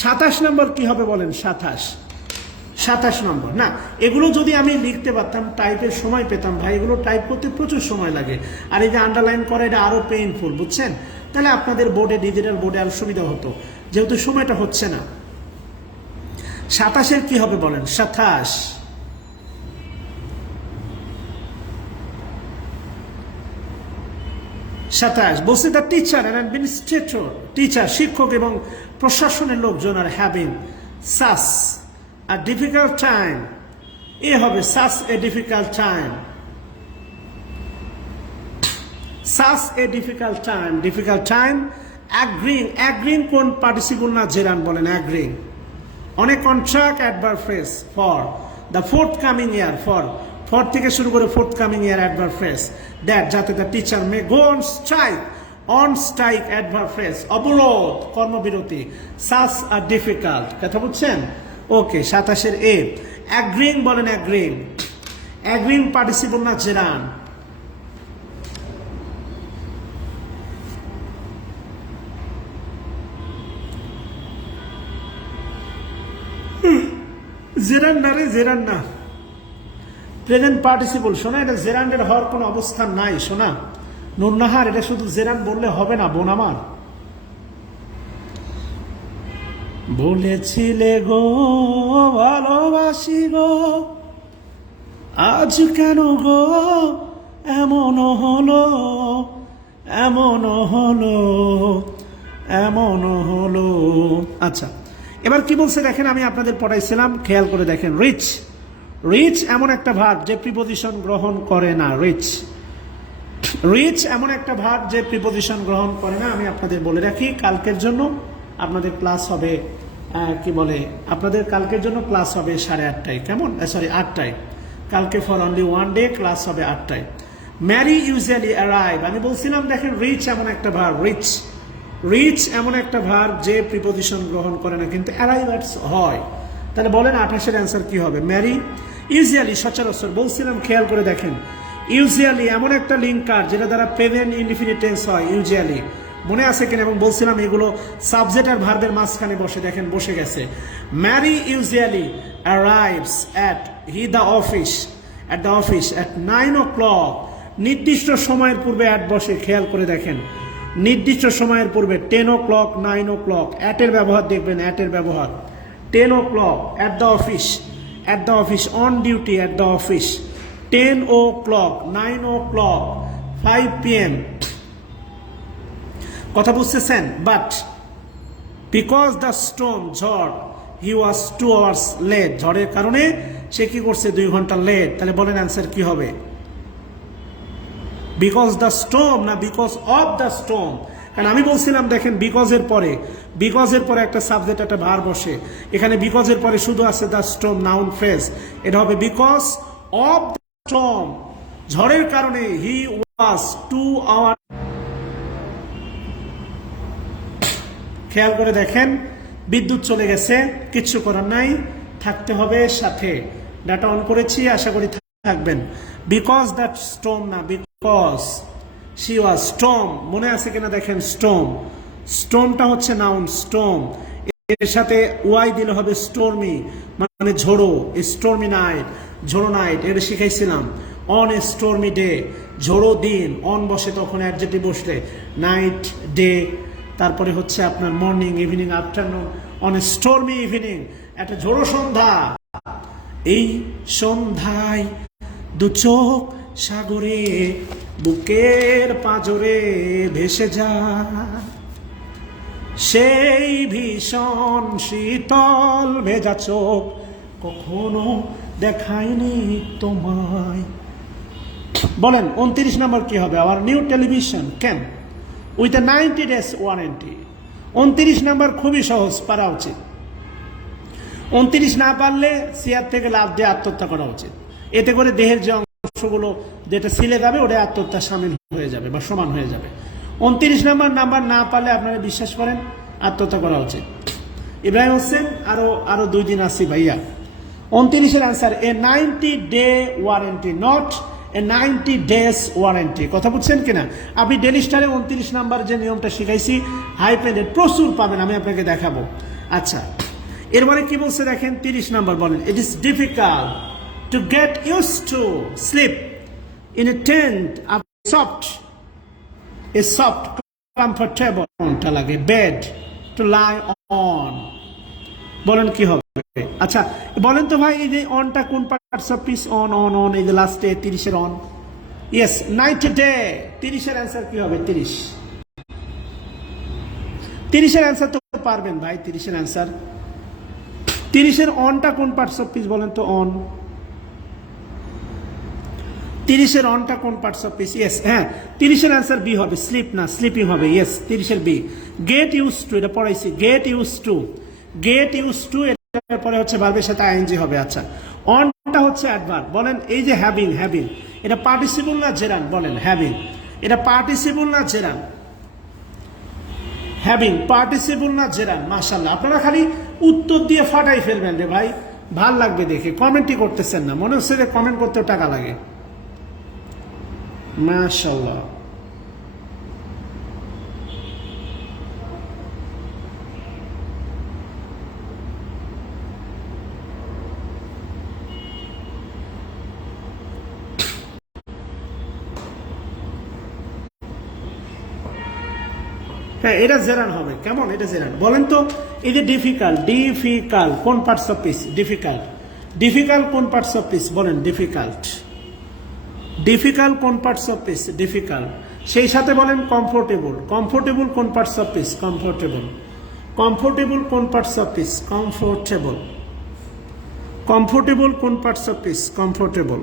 27 নম্বর কি হবে বলেন? 27 নম্বর না, এগুলো যদি আমি লিখতে পারতাম, টাইপের সময় পেতাম ভাই, এগুলো টাইপ করতে প্রচুর সময় লাগে, আর এই যে আন্ডারলাইন করা এটা আরো পেইনফুল, বুঝছেন? তাহলে আপনাদের ডিজিটাল বোর্ডে আরো সুবিধা হতো, যেহেতু সময়টা হচ্ছে না। 27-এর কি হবে বলেন? 27 বলছে the teacher and administrator, teacher শিক্ষক এবং প্রশাসনের লোকজন are having such a difficult time, এ হবে such a difficult time, difficult time. Agreeing কোন পার্টিসিপল না জেরান বলেন? Agreeing. On a contract adverb phrase for the forthcoming year, for থেকে শুরু করে forthcoming year adverb phrase that, যাতে the teacher may go on strike adverb phrase অবরোধ, কর্মবিরতি। Such are difficult, কথা বুঝছেন? ওকে, 27-এর এ। অ্যাগ্রিং বলেন, অ্যাগ্রিং পার্টিসিপল না জেরান। জেরান না, প্রেজেন্ট পার্টিসিপল। শোনা, এটা জেরান্ডের হওয়ার কোনো অবস্থান নাই শোনা, নুন্নাহার, এটা শুধু জেরান বললে হবে না বোন আমার। বলেছিলে গো ভালোবাসি গো, আজ কেন গো এমন হলো, আচ্ছা, এবার কি বলছে দেখেন, আমি আপনাদের পড়াইছিলাম, খেয়াল করে দেখেন। রিচ এমন একটা ভার্ব যে প্রিপোজিশন গ্রহণ করে না। রিচ এমন একটা ভার্ব যে প্রিপোজিশন গ্রহণ করে না। আমি আপনাদের বলে রাখি, কালকের জন্য আপনাদের ক্লাস হবে আপনাদের কালকের জন্য ক্লাস হবে 8:30, কেমন? 8টায়। কালকে for only one day class হবে 8টায়। ম্যারি ইউজুয়ালি অ্যারাইভ, আমি বলছিলাম দেখেন, রিচ এমন একটা ভার্ব, রিচ এমন একটা ভার্ব যে প্রিপোজিশন গ্রহণ করে না, কিন্তু অ্যারাইভার্স হয়। তাহলে বলেন 28-এর অ্যান্সার কি হবে? ম্যারি ইউজুয়ালি, সচরাচর। বলছিলাম খেয়াল করে দেখেন, ইউজুয়ালি এমন একটা লিঙ্কার যেটা দ্বারা প্রেজেন্ট ইনডিফিনিট টেন্স হয়, ইউজুয়ালি। মনে আছে কিনা? এবং বলছিলাম এগুলো সাবজেক্ট আর ভার্বের মাঝখানে বসে, দেখেন বসে গেছে। Mary usually arrives at the office at 9 o'clock, নির্দিষ্ট সময়ের পূর্বে অ্যাট বসে, খেয়াল করে দেখেন, নির্দিষ্ট সময়ের পূর্বে 10 o'clock, 9 o'clock, অ্যাটের ব্যবহার দেখবেন, অ্যাটের ব্যবহার 10 o'clock at the office, on duty at the office, 10 o'clock, 9 o'clock, 5 p.m. কথা বুঝতেছেন? বাট বিকজ দ্য স্টোম, ঝড়, হি ওয়াজ 2 hours লেট, ঝড়ের কারণে সে কি করছে 2 ঘন্টা লেট। তাহলে বলেন অ্যান্সার কি হবে? বিকজ দ্য স্টোম না বিকজ অফ দ্য স্টোম? কারণ আমি বলছিলাম দেখেন বিকজের পরে একটা সাবজেক্ট একটা ভার বসে, এখানে বিকজের পরে শুধু আছে দ্য স্টোম, নাউন ফ্রেজ। এটা হবে বিকজ অফ দ্য স্টোম, ঝড়ের কারণে হি ওয়াজ 2 hours। খেয়াল করে দেখেন বিদ্যুৎ চলে গেছে, কিচ্ছু করার নাই, থাকতে হবে সাথে। ডাটা অন করেছি, আশা করি থাকবেন। বিকজ দ্যাট স্টোম না বিকজ শি ওয়াজ স্টোম, মনে আছে কিনা দেখেন, স্টোম, স্টোমটা হচ্ছে নাউন স্টোম, এর সাথে ওয়াই দিলে হবে স্টোরমি, মানে ঝোড়ো, স্টোরমি নাইট, ঝোড়ো নাইট, এটা শিখাইছিলাম। অন এ স্টোরমি ডে, ঝোড়ো দিন, অন বসে তখন অ্যাডজেক্টিভ বসলে, নাইট, ডে, তারপরে হচ্ছে আপনার morning, evening, afternoon. On a stormy evening, একটা ঝোড়ো সন্ধ্যা, এই সন্ধ্যায় দু চোখ সাগরে বুকের পাঁজরে ভেসে যায়, সেই ভীষণ শীতল ভেজা চোখ কখনো দেখায়নি তোমায়। বলেন 29 নম্বর কি হবে? Our new television can with a 90 days warranty. 29 নম্বর খুবই সহজ, পারা উচিত। 29 না পারলে চেয়ার থেকে লাফ দিয়ে আত্মহত্যা করা উচিত। এতে করে দেহের যে অংশগুলো যেটা ছিলে যাবে ওটা আত্মহত্যা সামিল হয়ে যাবে বা সমান হয়ে যাবে। 29 নাম্বার না পারলে আপনারা বিশ্বাস করেন আত্মহত্যা করা উচিত। ইব্রাহিম হোসেন, আরো 2 দিন আসি ভাইয়া। 29-এর answer a 90 day warranty, not a 90 days warranty. কথা বুঝছেন কিনা? আপনি ডেলি স্টারে 29 নাম্বার যে নিয়মটা শিখাইছি হাইপেন্ডেড প্রচুর পাবেন, আমি আপনাকে দেখাবো। আচ্ছা, এরপরে কি বলছে দেখেন 30 নাম্বার, বলেন it is difficult to get use to sleep in a tent up soft, a soft comfortable কোনটা লাগে, বেড টু লাই অন। বলেন কি হবে? আচ্ছা বলেন তো ভাই, এই যে অনটা কোন parts of speech? On on on, এই যে লাস্টে 30-এর অন। Yes, night day. 30-এর অ্যান্সার কি হবে? 30-এর অ্যান্সার তো পারবেন ভাই। 30-এর অ্যান্সার, 30-এর অনটা কোন পার্টস অফ স্পিচ বলেন তো? অন। 30-এর অনটা কোন পার্টস অফ স্পিচ? ইয়েস, হ্যাঁ 30-এর অ্যান্সার বি হবে, স্লিপ না স্লিপিং হবে। ইয়েস, 30-এর বি। গেট ইউজ টু, এটা পড়াইছি, get use to, get use to, এর পরে হচ্ছে ভার্বের সাথে আইএনজি হবে। আচ্ছা, অনটা হচ্ছে অ্যাডভার্ব। বলেন এই যে হ্যাভিং, হ্যাভিং এটা পার্টিসিপল না জেরান? বলেন হ্যাভিং এটা পার্টিসিপল না জেরান? হ্যাভিং পার্টিসিপল না জেরান? মাশাআল্লাহ, আপনারা খালি উত্তর দিয়ে ফাটাই ফেলবেন রে ভাই, ভাল লাগবে দেখে। কমেন্টই করতেছেন না, মনে হচ্ছে যে কমেন্ট করতেও টাকা লাগে। মাশাআল্লাহ। হ্যাঁ এটা জেরান হবে। কেমন? এটা জেরান। বলেন তো এই যে ডিফিকাল্ট, ডিফিকাল্ট কোন parts of speech? Difficult, difficult কোন পার্টস অফ স্পিচ? বলেন ডিফিকাল্ট, ডিফিকাল্ট কোন পার্টস অফ স্পিচ? ডিফিকাল্ট। সেই সাথে বলেন কমফোর্টেবল, কমফোর্টেবল কোন parts of speech? Comfortable, comfortable কোন parts of speech? Comfortable, comfortable কোন parts of speech? Comfortable.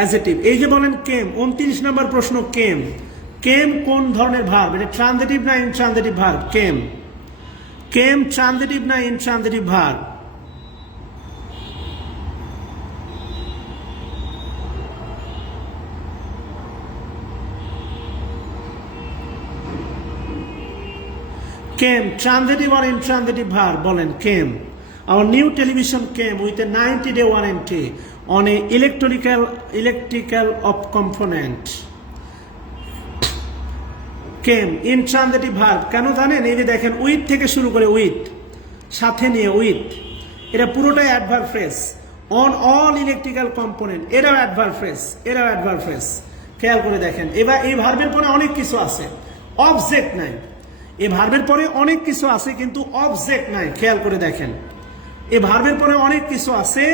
Adjective, এই যে বলেন কেম, 29 নম্বর প্রশ্ন কেম। কেম কোন ধরনের ভার্ব? এটা ট্রানজিটিভ না ইনট্রানজিটিভ ভার্ব? কেম, কেম ট্রানজিটিভ না intransitive verb? Came, transitive or intransitive verb? বলেন came. Our new television came with a 90-day warranty on a electrical of component. Came, intransitive verb. কেন জানেন? এই যে দেখেন উইথ থেকে শুরু করে, উইথ সাথে নিয়ে, উইথ এটা পুরোটাই adverb phrase. On all electrical component এটাও অ্যাডভার্ব ফ্রেজ, এটাও অ্যাডভার্ব ফ্রেজ। খেয়াল করে দেখেন, এবার এই ভার্বের পরে অনেক কিছু আছে, অবজেক্ট নাই। এই ভার্বের পরে অনেক কিছু আছে কিন্তু অবজেক্ট নাই, খেয়াল করে দেখেন। এই ভার্বের পরে অনেক কিছু আছে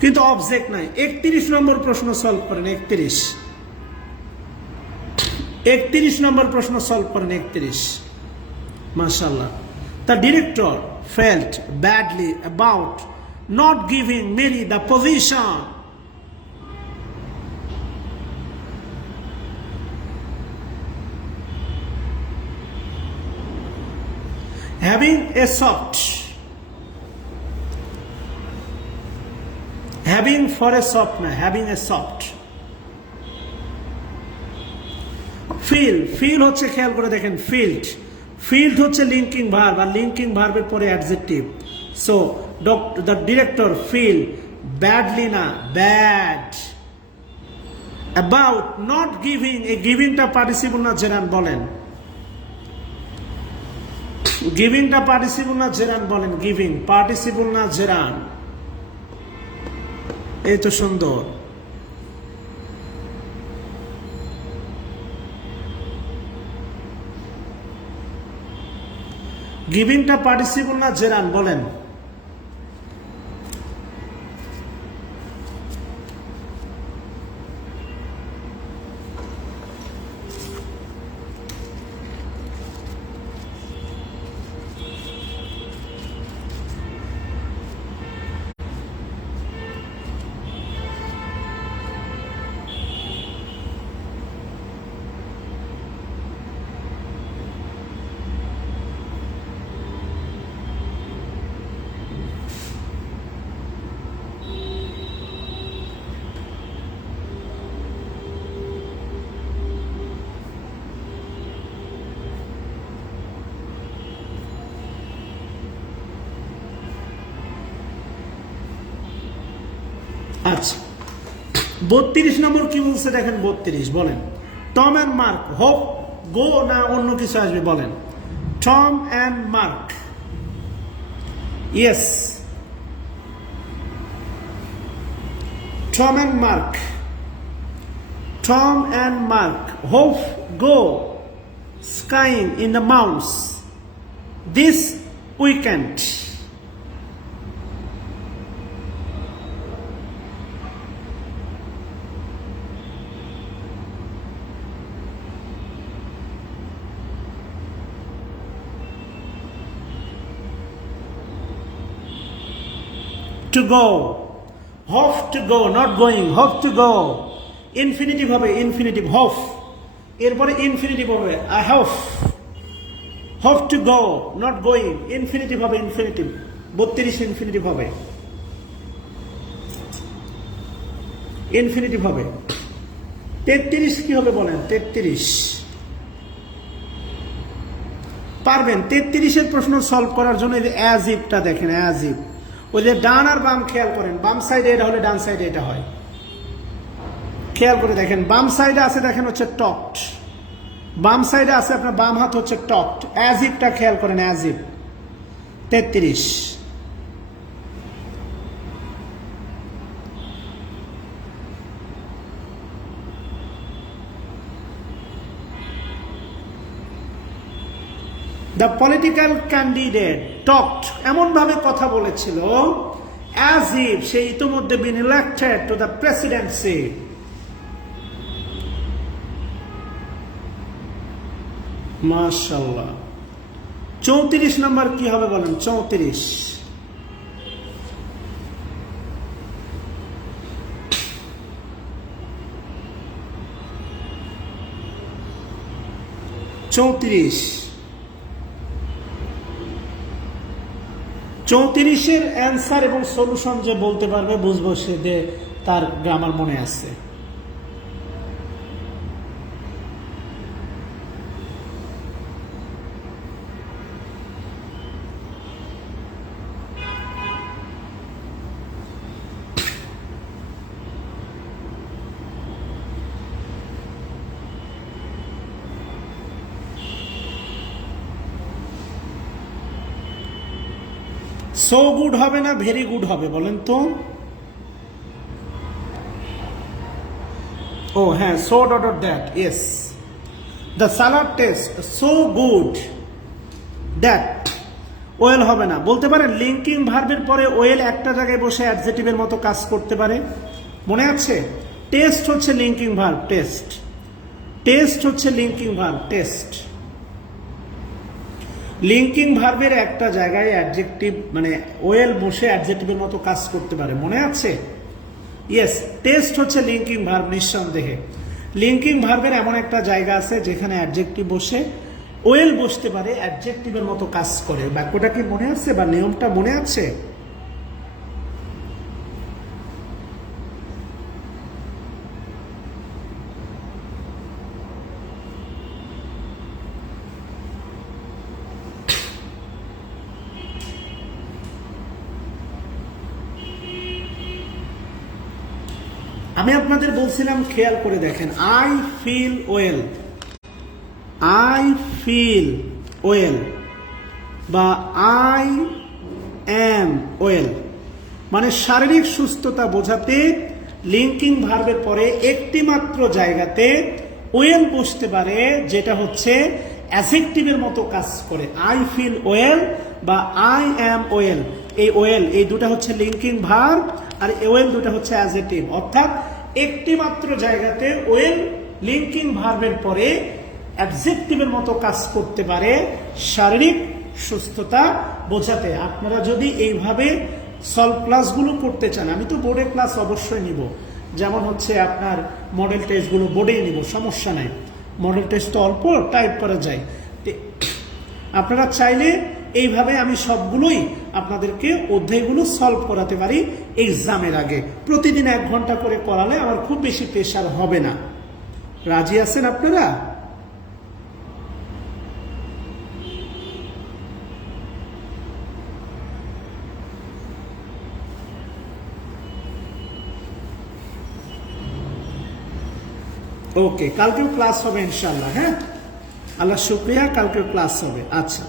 কিন্তু অবজেক্ট নাই। 31 নম্বর প্রশ্ন সলভ করেন। 31 নম্বর প্রশ্ন সলভ করেন। 31, মাশাআল্লাহ। The director felt badly about not giving Mary the position. Having a soft, having for a soft না, having a soft. feel হচ্ছে, খেয়াল করে দেখেন, field হচ্ছে লিঙ্কিং ভার্ব, আর লিঙ্কিং ভার্বের পরে adjective. So the director feel badly না, bad about not giving, এই গিভিংটা পার্টিসিপল না জেরান, বলেন গিভিংটা পার্টিসিপল না জেরান, বলেন গিভিং পার্টিসিপল না জেরান। এই তো সুন্দর। গিভিংটা পার্টিসিপল না জেরান, বলেন। আচ্ছা, 32 নম্বর কি বলছে দেখেন। 32 বলেন, টম অ্যান্ড মার্ক হোপ গো না অন্য কিছু আসবে, বলেন। Tom and mark, yes, Tom and mark, Tom and mark hope go skiing in the mounts this weekend. To go, hope to go, not going, hope to go. Infinitive হবে, infinitive, hope, এরপরে infinitive হবে, I hope to go, not going, infinitive হবে, infinitive, 32 infinitive হবে, infinitive হবে। 33 কি হবে বলেন? 33 পারবেন। 33 এর প্রশ্ন সলভ করার জন্য এই অ্যাজ ইফটা দেখেন, অ্যাজ ইফ, ওই যে ডান আর বাম খেয়াল করেন, বাম সাইডে এটা হলে ডান সাইডে এটা হয়, খেয়াল করে দেখেন। বাম সাইডে আছে দেখেন হচ্ছে টকড, বাম সাইডে আছে আপনার বাম হাত হচ্ছে টকড। অ্যাজ ইফটা খেয়াল করেন, as if. 33 the political candidate talked, এমন ভাবে কথা বলেছিল অ্যাজ ইফ সে ইতোমধ্যে been elected to the Presidency. মাশাআল্লাহ। 34 নম্বর কি হবে বলেন? 34 34 অ্যান্সার এবং সলিউশন যে বলতে পারবে বুঝবো সে তার গ্রামার মনে আছে। সো গুড হবে না ভেরি গুড হবে বলেন তো? ও হ্যাঁ, so dot that, yes. The salad test so good that, well হবে না। বলতে পারেন লিঙ্কিং ভার্বের পরে ওয়েল একটা জায়গায় বসে অ্যাডজেটিভের মতো কাজ করতে পারে, মনে আছে? টেস্ট হচ্ছে লিঙ্কিং ভার্ব, টেস্ট। টেস্ট হচ্ছে লিঙ্কিং ভার্ব, টেস্ট। লিঙ্কিং ভার্বের একটা জায়গায় অ্যাডজেক্টিভ মানে ওয়েল বসে অ্যাডজেক্টিভের মতো কাজ করতে পারে, মনে আছে? ইয়েস, টেস্ট হচ্ছে লিঙ্কিং ভার্ব নিঃসন্দেহে। লিঙ্কিং ভার্বের এমন একটা জায়গা আছে যেখানে অ্যাডজেক্টিভ বসে ওয়েল বসতে পারে, অ্যাডজেক্টিভের মতো কাজ করে। বাক্যটা কি মনে আছে বা নিয়মটা মনে আছে? আমি আপনাদের বলছিলাম খেয়াল করে দেখেন, I feel well, I feel well বা আই অ্যাম ওয়েল, মানে শারীরিক সুস্থতা বোঝাতে লিঙ্কিং ভার্বের পরে একটি মাত্র জায়গাতে ওয়েল বসতে পারে, যেটা হচ্ছে অ্যাডজেক্টিভের মতো কাজ করে। আই ফিল ওয়েল বা আই অ্যাম ওয়েল, এই ওয়েল এই দুটা হচ্ছে লিঙ্কিং ভার্ব আর ওয়েল দুটা হচ্ছে অ্যাডজেক্টিভ। অর্থাৎ একটি মাত্র জায়গাতে ওয়েল লিঙ্কিং ভার্বের পরে অ্যাডজেক্টিভের মতো কাজ করতে পারে শারীরিক সুস্থতা বোঝাতে। আপনারা যদি এইভাবে সলভ ক্লাসগুলো করতে চান, আমি তো বোর্ডে ক্লাস অবশ্যই নিব, যেমন হচ্ছে আপনার মডেল টেস্টগুলো বোর্ডেই নিব, সমস্যা নাই। মডেল টেস্ট তো অল্প টাইপ করা যায়, আপনারা চাইলে এইভাবে আমি সবগুলোই আপনাদেরকে অধ্যায়গুলো সলভ করাতে পারি এক্সামের আগে। প্রতিদিন 1 ঘন্টা করে করালে আমার খুব বেশি প্রেশার হবে না। রাজি আছেন আপনারা? ওকে, কালকেও ক্লাস হবে ইনশাল্লাহ। হ্যাঁ, আল্লাহ শুক্রিয়া, কালকেও ক্লাস হবে। আচ্ছা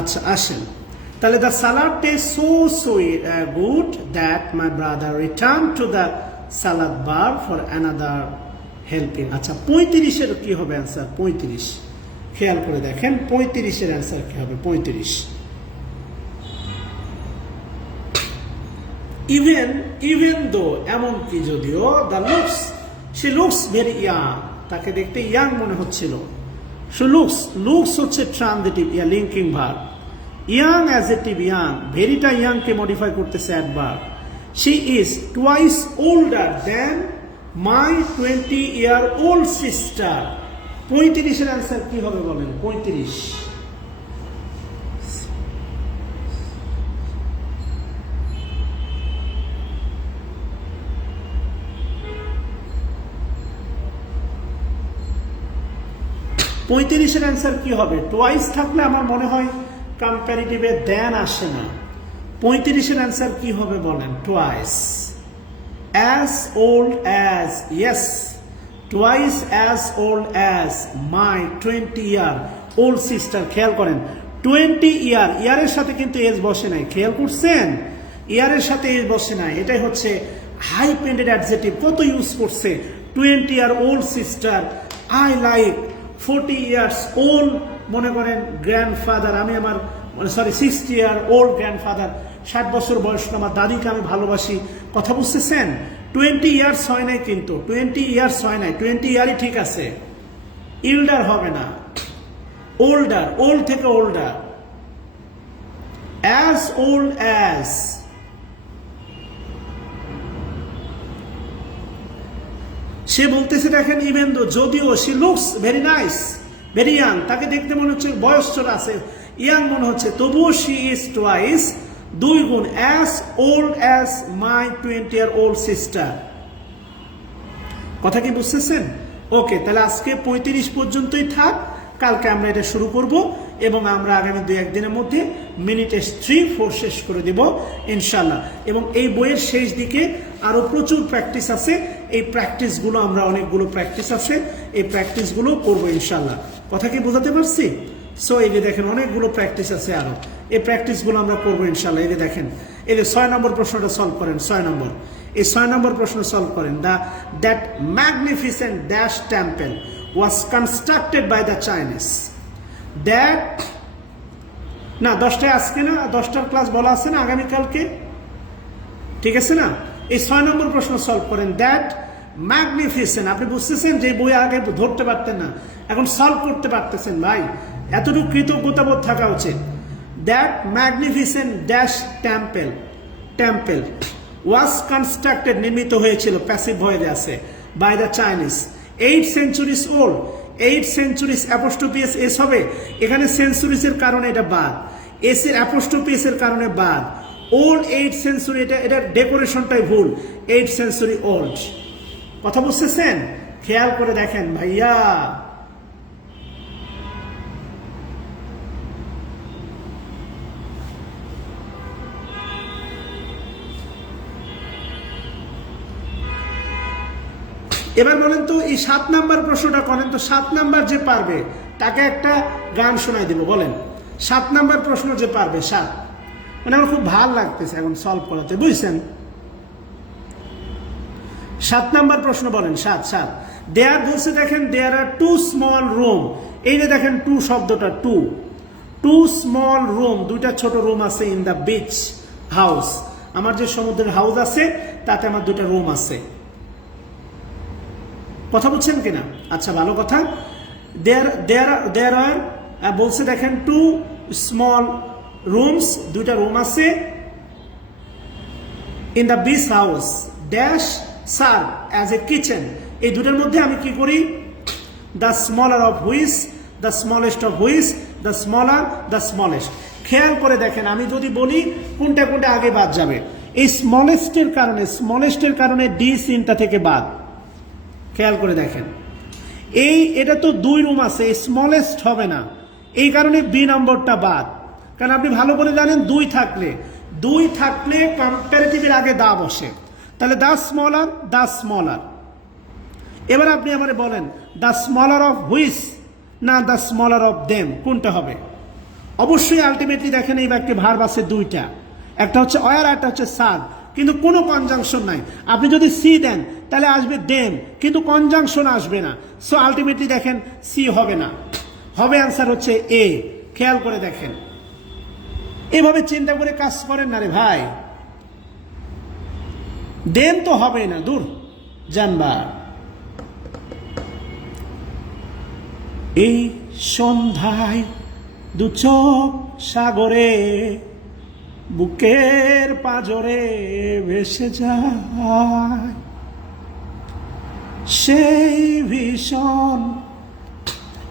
আচ্ছা, আসেন তাহলে। The salad test so sweet good that my brother return to the salad bar for another helping. আচ্ছা, 35-এর কি হবে অ্যান্সার? 35, খেয়াল করে দেখেন 35-এর অ্যান্সার কি হবে? 35। ইভেন দো, এমনকি যদিও, the looks, she looks very young, তাকে দেখতে ইয়াং মনে হচ্ছিল। শি লুকস, লুকস হচ্ছে transitive linking verb, young adjective young, ভেরিটা ইয়াংকে মডিফাই করতেছে adverb. She is twice older than my 20-year-old sister. 35-এর অ্যান্সার কি হবে বলেন? 35। এর অ্যান্সার কি হবে? টোয়াইস থাকলে আমার মনে হয় কম্পারিটিভে দেন আসে না। 35-এর অ্যান্সার কি হবে বলেন? Twice. As old as, yes, twice as old as my 20-year-old sister. খেয়াল করেন 20 ইয়ার, ইয়ারের সাথে কিন্তু এজ বসে নাই, খেয়াল করছেন? ইয়ারের সাথে এজ বসে নাই, এটাই হচ্ছে হাইপেন্ডেড অ্যাডজেক্টিভ। কত ইউজ করছে? 20-year-old sister, I like 40 years old, মনে করেন গ্র্যান্ডফাদার, আমি আমার 60-year-old গ্র্যান্ডফাদার, 60 বছর বয়স্ক আমার দাদিকে আমি ভালোবাসি। কথা বুঝতেছেন? 20 ইয়ার্স হয় নাই, কিন্তু 20 ইয়ার্স হয় নাই, 20 ইয়ারই ঠিক আছে, ইল্ডার হবে না, ওল্ডার, ওল্ড থেকে ওল্ডার। অ্যাজ ওল্ড অ্যাজ, সে বলতেছে দেখেন, ইভেন দো, যদিও, she looks very nice very young, তাকে দেখতে মনে হচ্ছে বয়স্ক আছে, ইয়াং মনে হচ্ছে, তবুও শি ইজ টুয়াইস, 2 গুণ, as old as my 20-year-old sister. কথা কি বুঝতেছেন? ওকে, তাহলে আজকে 35 পর্যন্তই থাক, কালকে আমরা এটা শুরু করব এবং আমরা আগামী 2-1 দিনের মধ্যে মিনি টেস্ট 3-4 শেষ করে দেব ইনশাল্লাহ। এবং এই বইয়ের শেষ দিকে আরো প্রচুর প্র্যাকটিস আছে, এই প্র্যাকটিসগুলো আমরা অনেকগুলো প্র্যাকটিস আছে, এই প্র্যাকটিসগুলো করবো ইনশাল্লাহ। কথা কি বোঝাতে পারছি? সো এই যে দেখেন অনেকগুলো প্র্যাকটিস আছে আরো, এই প্র্যাকটিসগুলো আমরা করবো ইনশাল্লাহ। এই যে দেখেন, এই যে 6 নম্বর প্রশ্নটা সলভ করেন, 6 নম্বর, এই 6 নম্বর প্রশ্ন সলভ করেন। That magnificent dash temple was constructed by the Chinese. That না 10টায় আজকে না, 10টার ক্লাস বলা আছে না আগামীকালকে, ঠিক আছে না? এই 6 নম্বর প্রশ্ন সলভ করেন। দ্যাট ম্যাগনিফিসেন্ট, আপনি বুঝতেছেন যে বই আগে ধরতে পারতেন না, এখন সলভ করতে পারতেছেন ভাই, এতটুকু কৃতজ্ঞতাবোধ থাকা উচিত। That magnificent dash temple was constructed, নির্মিত হয়েছিল, প্যাসিভ ভয়েসে আছে, by the Chinese 8 centuries old. 8 centuries apostrophe S হবে, এখানে সেঞ্চুরিজের কারণে এটা বাদ, এস এর অ্যাপোস্ট্রোফি এর কারণে বাদ। ওল্ড 8 century, এটা ডেকোরেশনটাই ভুল, 8 century ওল্ড। কথা বুঝতেছেন? খেয়াল করে দেখেন ভাইয়া। এবার বলেন তো এই 7 নাম্বার প্রশ্নটা করেন তো। 7 নাম্বার যে পারবে তাকে একটা গান শোনাই দিব, বলেন 7 নাম্বার প্রশ্ন যে পারবে, 7, মানে আমার খুব ভালো লাগতেছে এখন সলভ করাতে, বুঝছেন? 7 নাম্বার প্রশ্ন বলেন, 7। দেয়ার বলছে দেখেন, দেয়ার আর 2 small রুম, এই যে দেখেন 2 শব্দটা, 2 small রুম, 2টা ছোট রুম আছে ইন দ্য বিচ হাউস, আমার যে সমুদ্রের হাউস আছে তাতে আমার 2টা রুম আছে। কথা বুঝছেন কিনা? আচ্ছা, ভালো কথা। দেয়ার আর বলছে দেখেন 2 small রুমস, 2টা রুম আছে in the beach house dash serve as a kitchen, এই 2টার মধ্যে আমি কি করি? The smaller of which, the smallest of which, the smaller, the smallest. খেয়াল করে দেখেন, আমি যদি বলি কোনটা কোনটা আগে বাদ যাবে, এই স্মলেস্টের কারণে ডি সিনটা থেকে বাদ। খেয়াল করে দেখেন, এটা তো 2 রুম আছে, স্মলেস্ট হবে না, এই কারণে বি নম্বরটা বাদ। কারণ আপনি ভালো করে জানেন 2 থাকলে কম্পারেটিভের আগে দা বসে, তাহলে দ্য স্মলার। এবার আপনি আমারে বলেন দ্য স্মলার অফ হুইচ না দ্য স্মলার অফ দেম, কোনটা হবে? অবশ্যই আলটিমেটলি দেখেন এই বাক্যে ভার্ব আছে 2টা, একটা হচ্ছে অয়ার, একটা হচ্ছে সার্ভ, কিন্তু কোনো কনজাংশন নাই। আপনি যদি সি দেন তাহলে আসবে দেম, কিন্তু কনজাংশন আসবে না। সো আলটিমেটলি দেখেন সি হবে না, হবে অ্যান্সার হচ্ছে এ। খেয়াল করে দেখেন, এভাবে চিন্তা করে কাজ করেন না রে ভাই, দেম তো হবে না, দূর জানবা। এই সন্ধ্যায় 2 চোখ সাগরে, বুকের পাজরে ভেসে যায় সেই ভীষণ।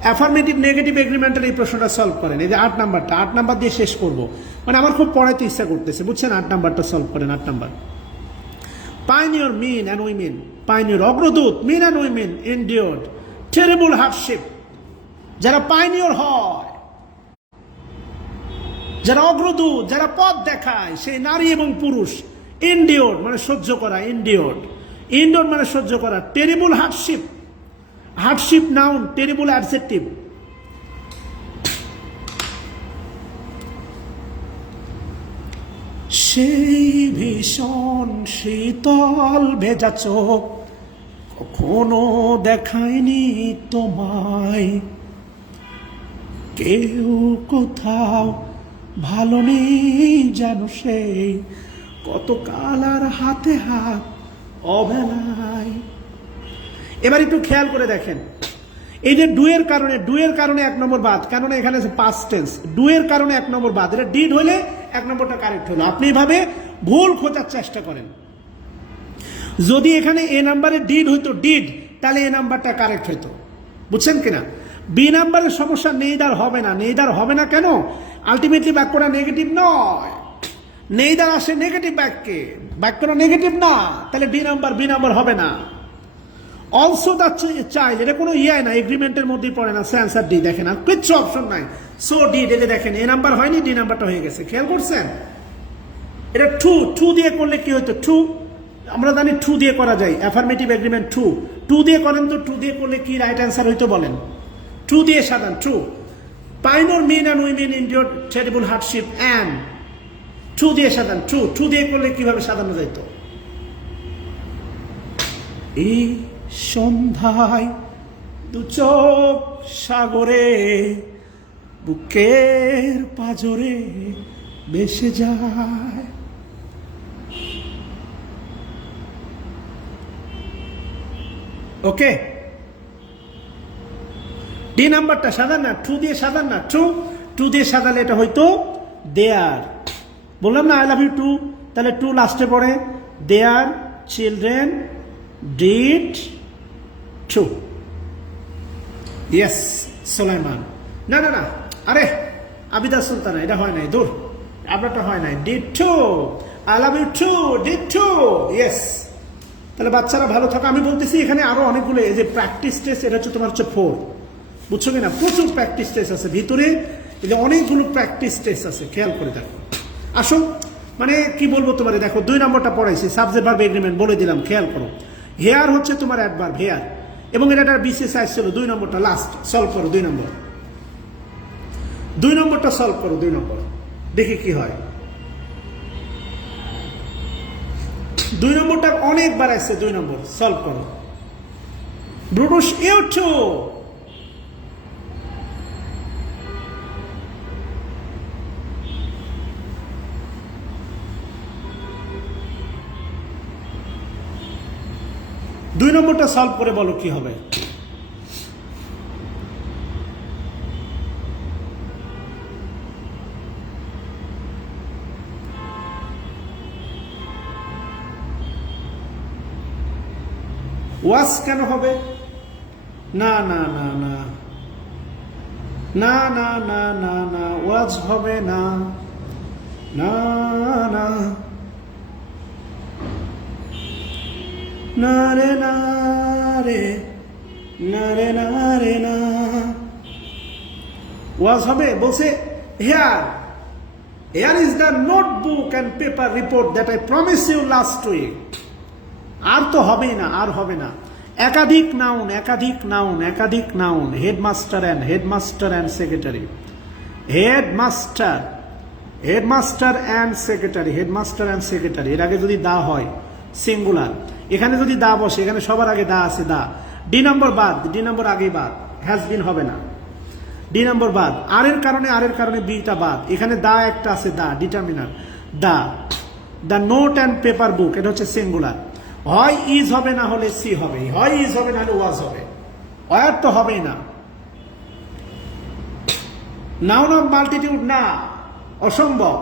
অ্যাফার্মেটিভ নেগেটিভ এগ্রিমেন্টের এই প্রশ্নটা সলভ করেন। এই যে 8 নাম্বারটা, 8 নাম্বার দিয়ে শেষ করব, মানে আমার খুব পড়াইতে ইচ্ছা করতেছে, বুঝছেন? 8 নাম্বারটা সলভ করেন। 8 number, pioneer men and women, pioneer অগ্রদূত, men and women endured terrible hardship. যারা পাইনিয়র হয়, যারা অগ্রদূত, যারা পথ দেখায়, সেই নারী এবং পুরুষ, এন্ডিওর্ড মানে সহ্য করা, এন্ডিওর্ড মানে সহ্য করা, terrible hardship noun, terrible adjective. সেই ভীষণ শীতল ভেজা চোখ কখনো দেখায়নি তোমায়, কেউ কোথাও ভালো নেই জানো, সেই কত কালার হাতে হাত অবেলায়। এবার একটু খেয়াল করে দেখেন, এই যে ডুয়ের কারণে 1 নম্বর বাদ, কেননা এখানে আছে পাস্ট টেন্স, ডুয়ের কারণে 1 নম্বর বাদ, এটা ডিড হলে 1 নম্বরটা কারেক্ট হলো। আপনি এভাবে ভুল খোঁজার চেষ্টা করেন। যদি এখানে এ নাম্বারে ডিড হইতো, তাহলে এ নাম্বারটা কারেক্ট হইতো, বুঝছেন কিনা? বি নাম্বারের সমস্যা নেইদার হবে না কেন? আলটিমেটলি বাক্যটা নেগেটিভ নয়, নেইদার আসে নেগেটিভ বাক্যটা নেগেটিভ না, তাহলে বি নাম্বার হবে না। অলসো দ্য চাইল্ড, এটা কোনো না, এগ্রিমেন্টের মধ্যেই পড়ে না, অ্যান্সার ডি। দেখেন আর কিচ্ছু অপশন নাই, সো ডি। এটা দেখেন এ নাম্বার হয়নি, ডি নাম্বারটা হয়ে গেছে, খেয়াল করছেন? এটা টু দিয়ে করলে কি হতো? আমরা জানি 2 দিয়ে করা যায়, অ্যাফার্মেটিভ এগ্রিমেন্ট 2 দিয়ে করেন তো, 2 দিয়ে করলে কি রাইট অ্যান্সার হইতো বলেন? 2 দিয়ে সাধারণ pioneer men and women endured terrible hardship and 2 দিয়ে সাধারণ 2 দিয়ে করলে কিভাবে সাজানো যাইতো? এই সন্ধ্যায় দু চোখ সাগরে বুকের পাজরে ভেসে যায়। ওকে, ডি নাম্বারটা সাজান না, ট্রু দিয়ে সাজান না, ট্রু দিয়ে সাজালে এটা হয়তো দেয়ার। বললাম না আই লাভ ইউ টু, তাহলে টু লাস্টে পড়ে, their children did true. Yes Sulaiman. না না না, আরে আবিদা সুলতানা, এটা হয় নাই, দূর, আপনারটা হয় নাই। Did too, I love you too, did too. Yes, তাহলে বাচ্চারা ভালো থাকো। আমি বলতেছি এখানে আরো অনেকগুলো, এই যে প্র্যাকটিস টেস্ট, এটা হচ্ছে তোমার হচ্ছে 4, বুঝছো কিনা? প্রচুর প্র্যাকটিস টেস্ট আছে ভিতরে, এই যে অনেকগুলো প্র্যাকটিস টেস্ট আছে, খেয়াল করে দেখো। আসো, মানে কি বলবো তোমার, দেখো 2 নম্বরটা পড়াইছি, সাবজেক্ট ভার্ব এগ্রিমেন্ট বলে দিলাম, খেয়াল করো। হেয়ার হচ্ছে তোমার অ্যাডভার্ব, হেয়ার, এবং এটা বিশেষ ছিল 2 নম্বরটা লাস্ট, সলভ করো 2 নম্বর, 2 নম্বরটা সলভ করো, 2 নম্বর দেখি কি হয়। 2 নম্বরটা অনেকবার আসছে, 2 নম্বর সলভ করো। ব্রুডুস ইউটু, দুই নম্বরটা সলভ করে বলো কি হবে। ওয়াজ কেন হবে? না না না না না না না না না, ওয়াজ হবে না, না না না রে না রে, না রে না রে না, ওয়াজ হবে। বলছে here, here is the notebook and paper report that I promise you last week. আর তো হবেই না, আর হবে না। একাধিক নাউন, একাধিক নাউন, একাধিক noun, headmaster and secretary, headmaster, headmaster and secretary, headmaster and secretary. এর আগে যদি দা হয় সিঙ্গুলার, এখানে যদি দা বসে, এখানে সবার আগে দা আছে, দা। ডি নম্বর বাদ, ডি নম্বর আগেই বাদ, হ্যাজ বিন হবে না, ডি নম্বর বাদ। আর এর কারণে বিটা বাদ, এখানে দা একটা আছে, the determiner, the. The note and paper book, এটা হচ্ছে সিঙ্গুলার। হয় ইজ হবে, না হলে সি হবে, হয় ইজ হবে, না হলে ওয়াজ হবে, ওয়ার তো হবেই না। নাউন অফ মাল্টিটিউড না, অসম্ভব।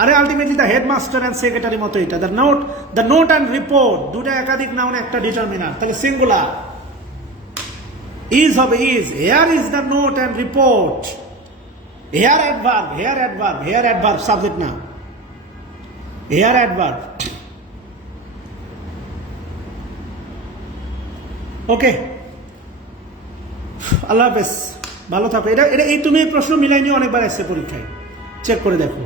আরে ultimately the headmaster and secretary মতো এটা। দ্য নোট অ্যান্ড রিপোর্ট, দুটা একাধিক নাউন, একটা ডিটারমিনার, তাহলে সিঙ্গুলার। ইজ হবে, is. Here is the note and report, here adverb, here adverb, here adverb, subject না, হেয়ার অ্যাডভার্ব। ওকে, আল্লাহ হাফেজ, ভালো থাকো। এটা এটা এই তুমি প্রশ্ন মিলাই নিয়ে অনেকবার আসছে পরীক্ষায়, চেক করে দেখো।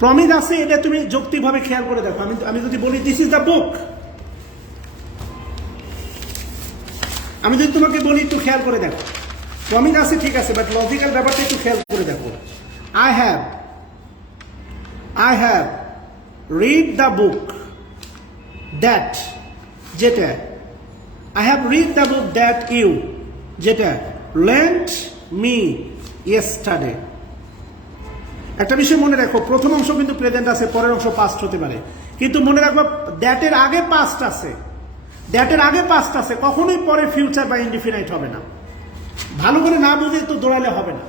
প্রমিস আছে, এটা তুমি যৌক্তিকভাবে খেয়াল করে দেখো। আমি যদি বলি দিস ইজ দ্য বুক, আমি যদি তোমাকে বলি একটু খেয়াল করে দেখো, প্রমিস আছে ঠিক আছে, বাট লজিক্যাল ব্যাপারটা একটু খেয়াল করে দেখো। I have read the book that, যেটা I have read the book that you, যেটা লেন্ট মি ইয়েস্টারডে। একটা বিষয় মনে রাখো, প্রথম অংশ কিন্তু প্রেজেন্ট আছে, পরের অংশ পাস্ট হতে পারে, কিন্তু মনে রাখবো দ্যাটের আগে পাস্ট আছে, দ্যাটের আগে পাস্ট আছে, কখনোই পরে ফিউচার বা ইনডিফিনাইট হবে না। ভালো করে না বুঝে তো দৌড়ালে হবে না।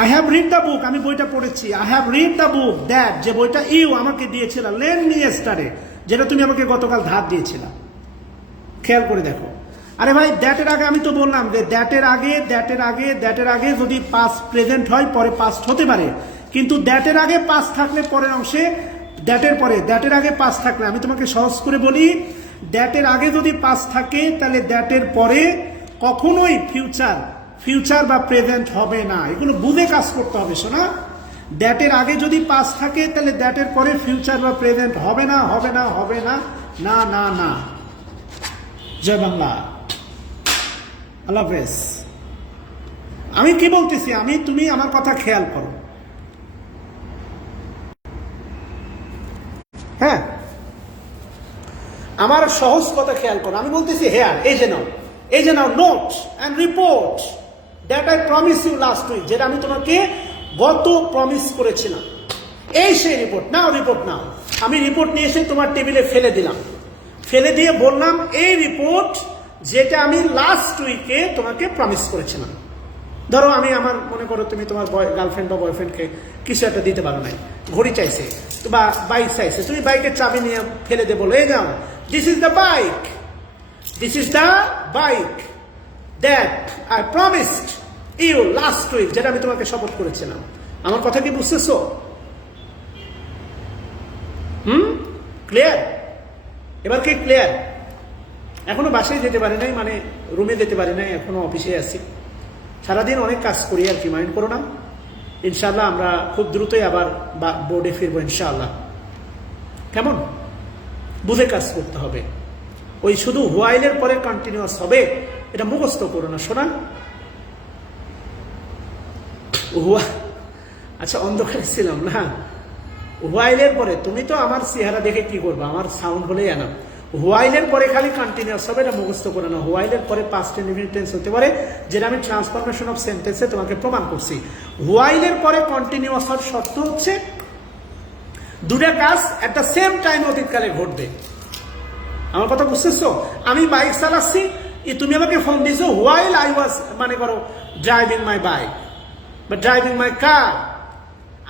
আই হ্যাভ রিড দ্য বুক, আমি বইটা পড়েছি। I have read the book that, যে বইটা ইউ আমাকে দিয়েছিল, লেন্ট মি ইয়েস্টারডে, যেটা তুমি আমাকে গতকাল ধার দিয়েছিল। খেয়াল করে দেখো। আরে ভাই, দ্যাটের আগে আমি তো বললাম যে দ্যাটের আগে যদি পাস্ট প্রেজেন্ট হয়, পরে পাস্ট হতে পারে, কিন্তু দ্যাটের আগে পাস্ট থাকলে পরের অংশে দ্যাটের আগে পাস্ট থাকলে, আমি তোমাকে সহজ করে বলি, দ্যাটের আগে যদি পাস্ট থাকে তাহলে দ্যাটের পরে কখনোই ফিউচার বা প্রেজেন্ট হবে না। এগুলো বুঝে কাজ করতে হবে শোনা। দ্যাটের আগে যদি পাস্ট থাকে তাহলে দ্যাটের পরে ফিউচার বা প্রেজেন্ট হবে না, হবে না, হবে না, না না না। জয় বাংলা, আল্লাহ হাফেজ। আমি কি বলতেছি, তুমি আমার কথা খেয়াল করো। হ্যাঁ, আমার সহজ কথা খেয়াল করো, আমি বলতেছি হেয়ার, এই যে নাও note and report that I promise you last week, যেটা আমি তোমাকে গত প্রমিস করেছিলাম, এই সেই রিপোর্ট নাও। আমি রিপোর্ট নিয়ে এসে তোমার টেবিলে ফেলে দিলাম, ফেলে দিয়ে বললাম এই রিপোর্ট যেটা আমি লাস্ট উইকে তোমাকে প্রমিস করেছিলাম। ধরো আমি আমার মনে করো তুমি তোমার গার্লফ্রেন্ড বা বয়ফ্রেন্ডকে কিছু একটা দিতে পারো নাই, ঘড়ি চাইছে বা বাইক চাইছে, তুমি বাইকের চাবি নিয়ে ফেলে দিয়ে বলো এই নাও, this is the bike that I promised you last week, যেটা আমি তোমাকে শপথ করেছিলাম। আমার কথা কি বুঝতেছো? ক্লিয়ার? এবার কি ক্লিয়ার? এখনো বাসায় যেতে পারি নাই, মানে রুমে যেতে পারি নাই, এখনো অফিসে আছি, সারাদিন অনেক কাজ করি আর কি, মাইন্ড করো না। ইনশাআল্লাহ আমরা খুব দ্রুতই আবার বোর্ডে ফিরবো ইনশাআল্লাহ। কেমন? বুঝে কাজ করতে হবে। ওই শুধু হোয়াইলের পরে কন্টিনিউয়াস হবে এটা মুখস্থ করো না, শোনা। আচ্ছা, অন্ধকারে ছিলাম না। হোয়াইলের পরে তুমি তো আমার চেহারা দেখে কি করবা, আমার সাউন্ড হলেই আনা। হোয়াইলের পরে খালি কন্টিনিউয়াস হবে, এটা মুখস্থ করে না। হোয়াইলের পরে পাস্ট ইনডিফিনিট টেন্স হতে পারে, যেটা আমি ট্রান্সফরমেশন অফ সেন্টেন্সে তোমাকে প্রমাণ করছি। হোয়াইলের পরে কন্টিনিউয়াস হওয়ার শর্ত হচ্ছে দুটা কাজ একটা সেম টাইম অতীতকালে ঘটবে। আমার কথা বুঝতেছো? আমি বাইক চালাচ্ছি, তুমি আমাকে ফোন দিয়েছো হোয়াইল আই ওয়াজ, মানে করো ড্রাইভিং মাই বাইক বা ড্রাইভিং মাই কার,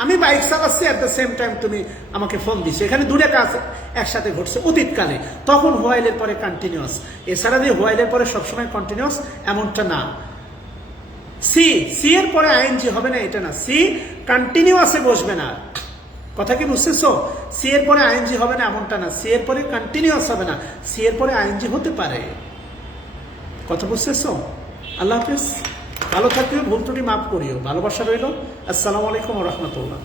আমি বাইক চালাচ্ছি, অ্যাট দ্য সেম টাইম তুমি আমাকে ফোন দিচ্ছ। এখানে দুটো কাজ একসাথে ঘটছে অতীতকালে, তখন হোয়াইলের পরে কন্টিনিউয়াস। এছাড়া যে হোয়াইলের পরে সবসময় কন্টিনিউয়াস এমনটা না। সি এর পরে আইএনজি হবে না এটা না, সি কন্টিনিউয়াসে বসবে না। কথা কি বুঝতেছো? সি এর পরে আইএনজি হবে না এমনটা না, সি এর পরে কন্টিনিউয়াস হবে না, সি এর পরে আইএনজি হতে পারে। কথা বুঝতেছো? আল্লাহ হাফেজ, ভালো থাকবে, ভুল ত্রুটি মাফ করিও, ভালোবাসা রইল। আসসালামু আলাইকুম ওয়া রাহমাতুল্লাহ।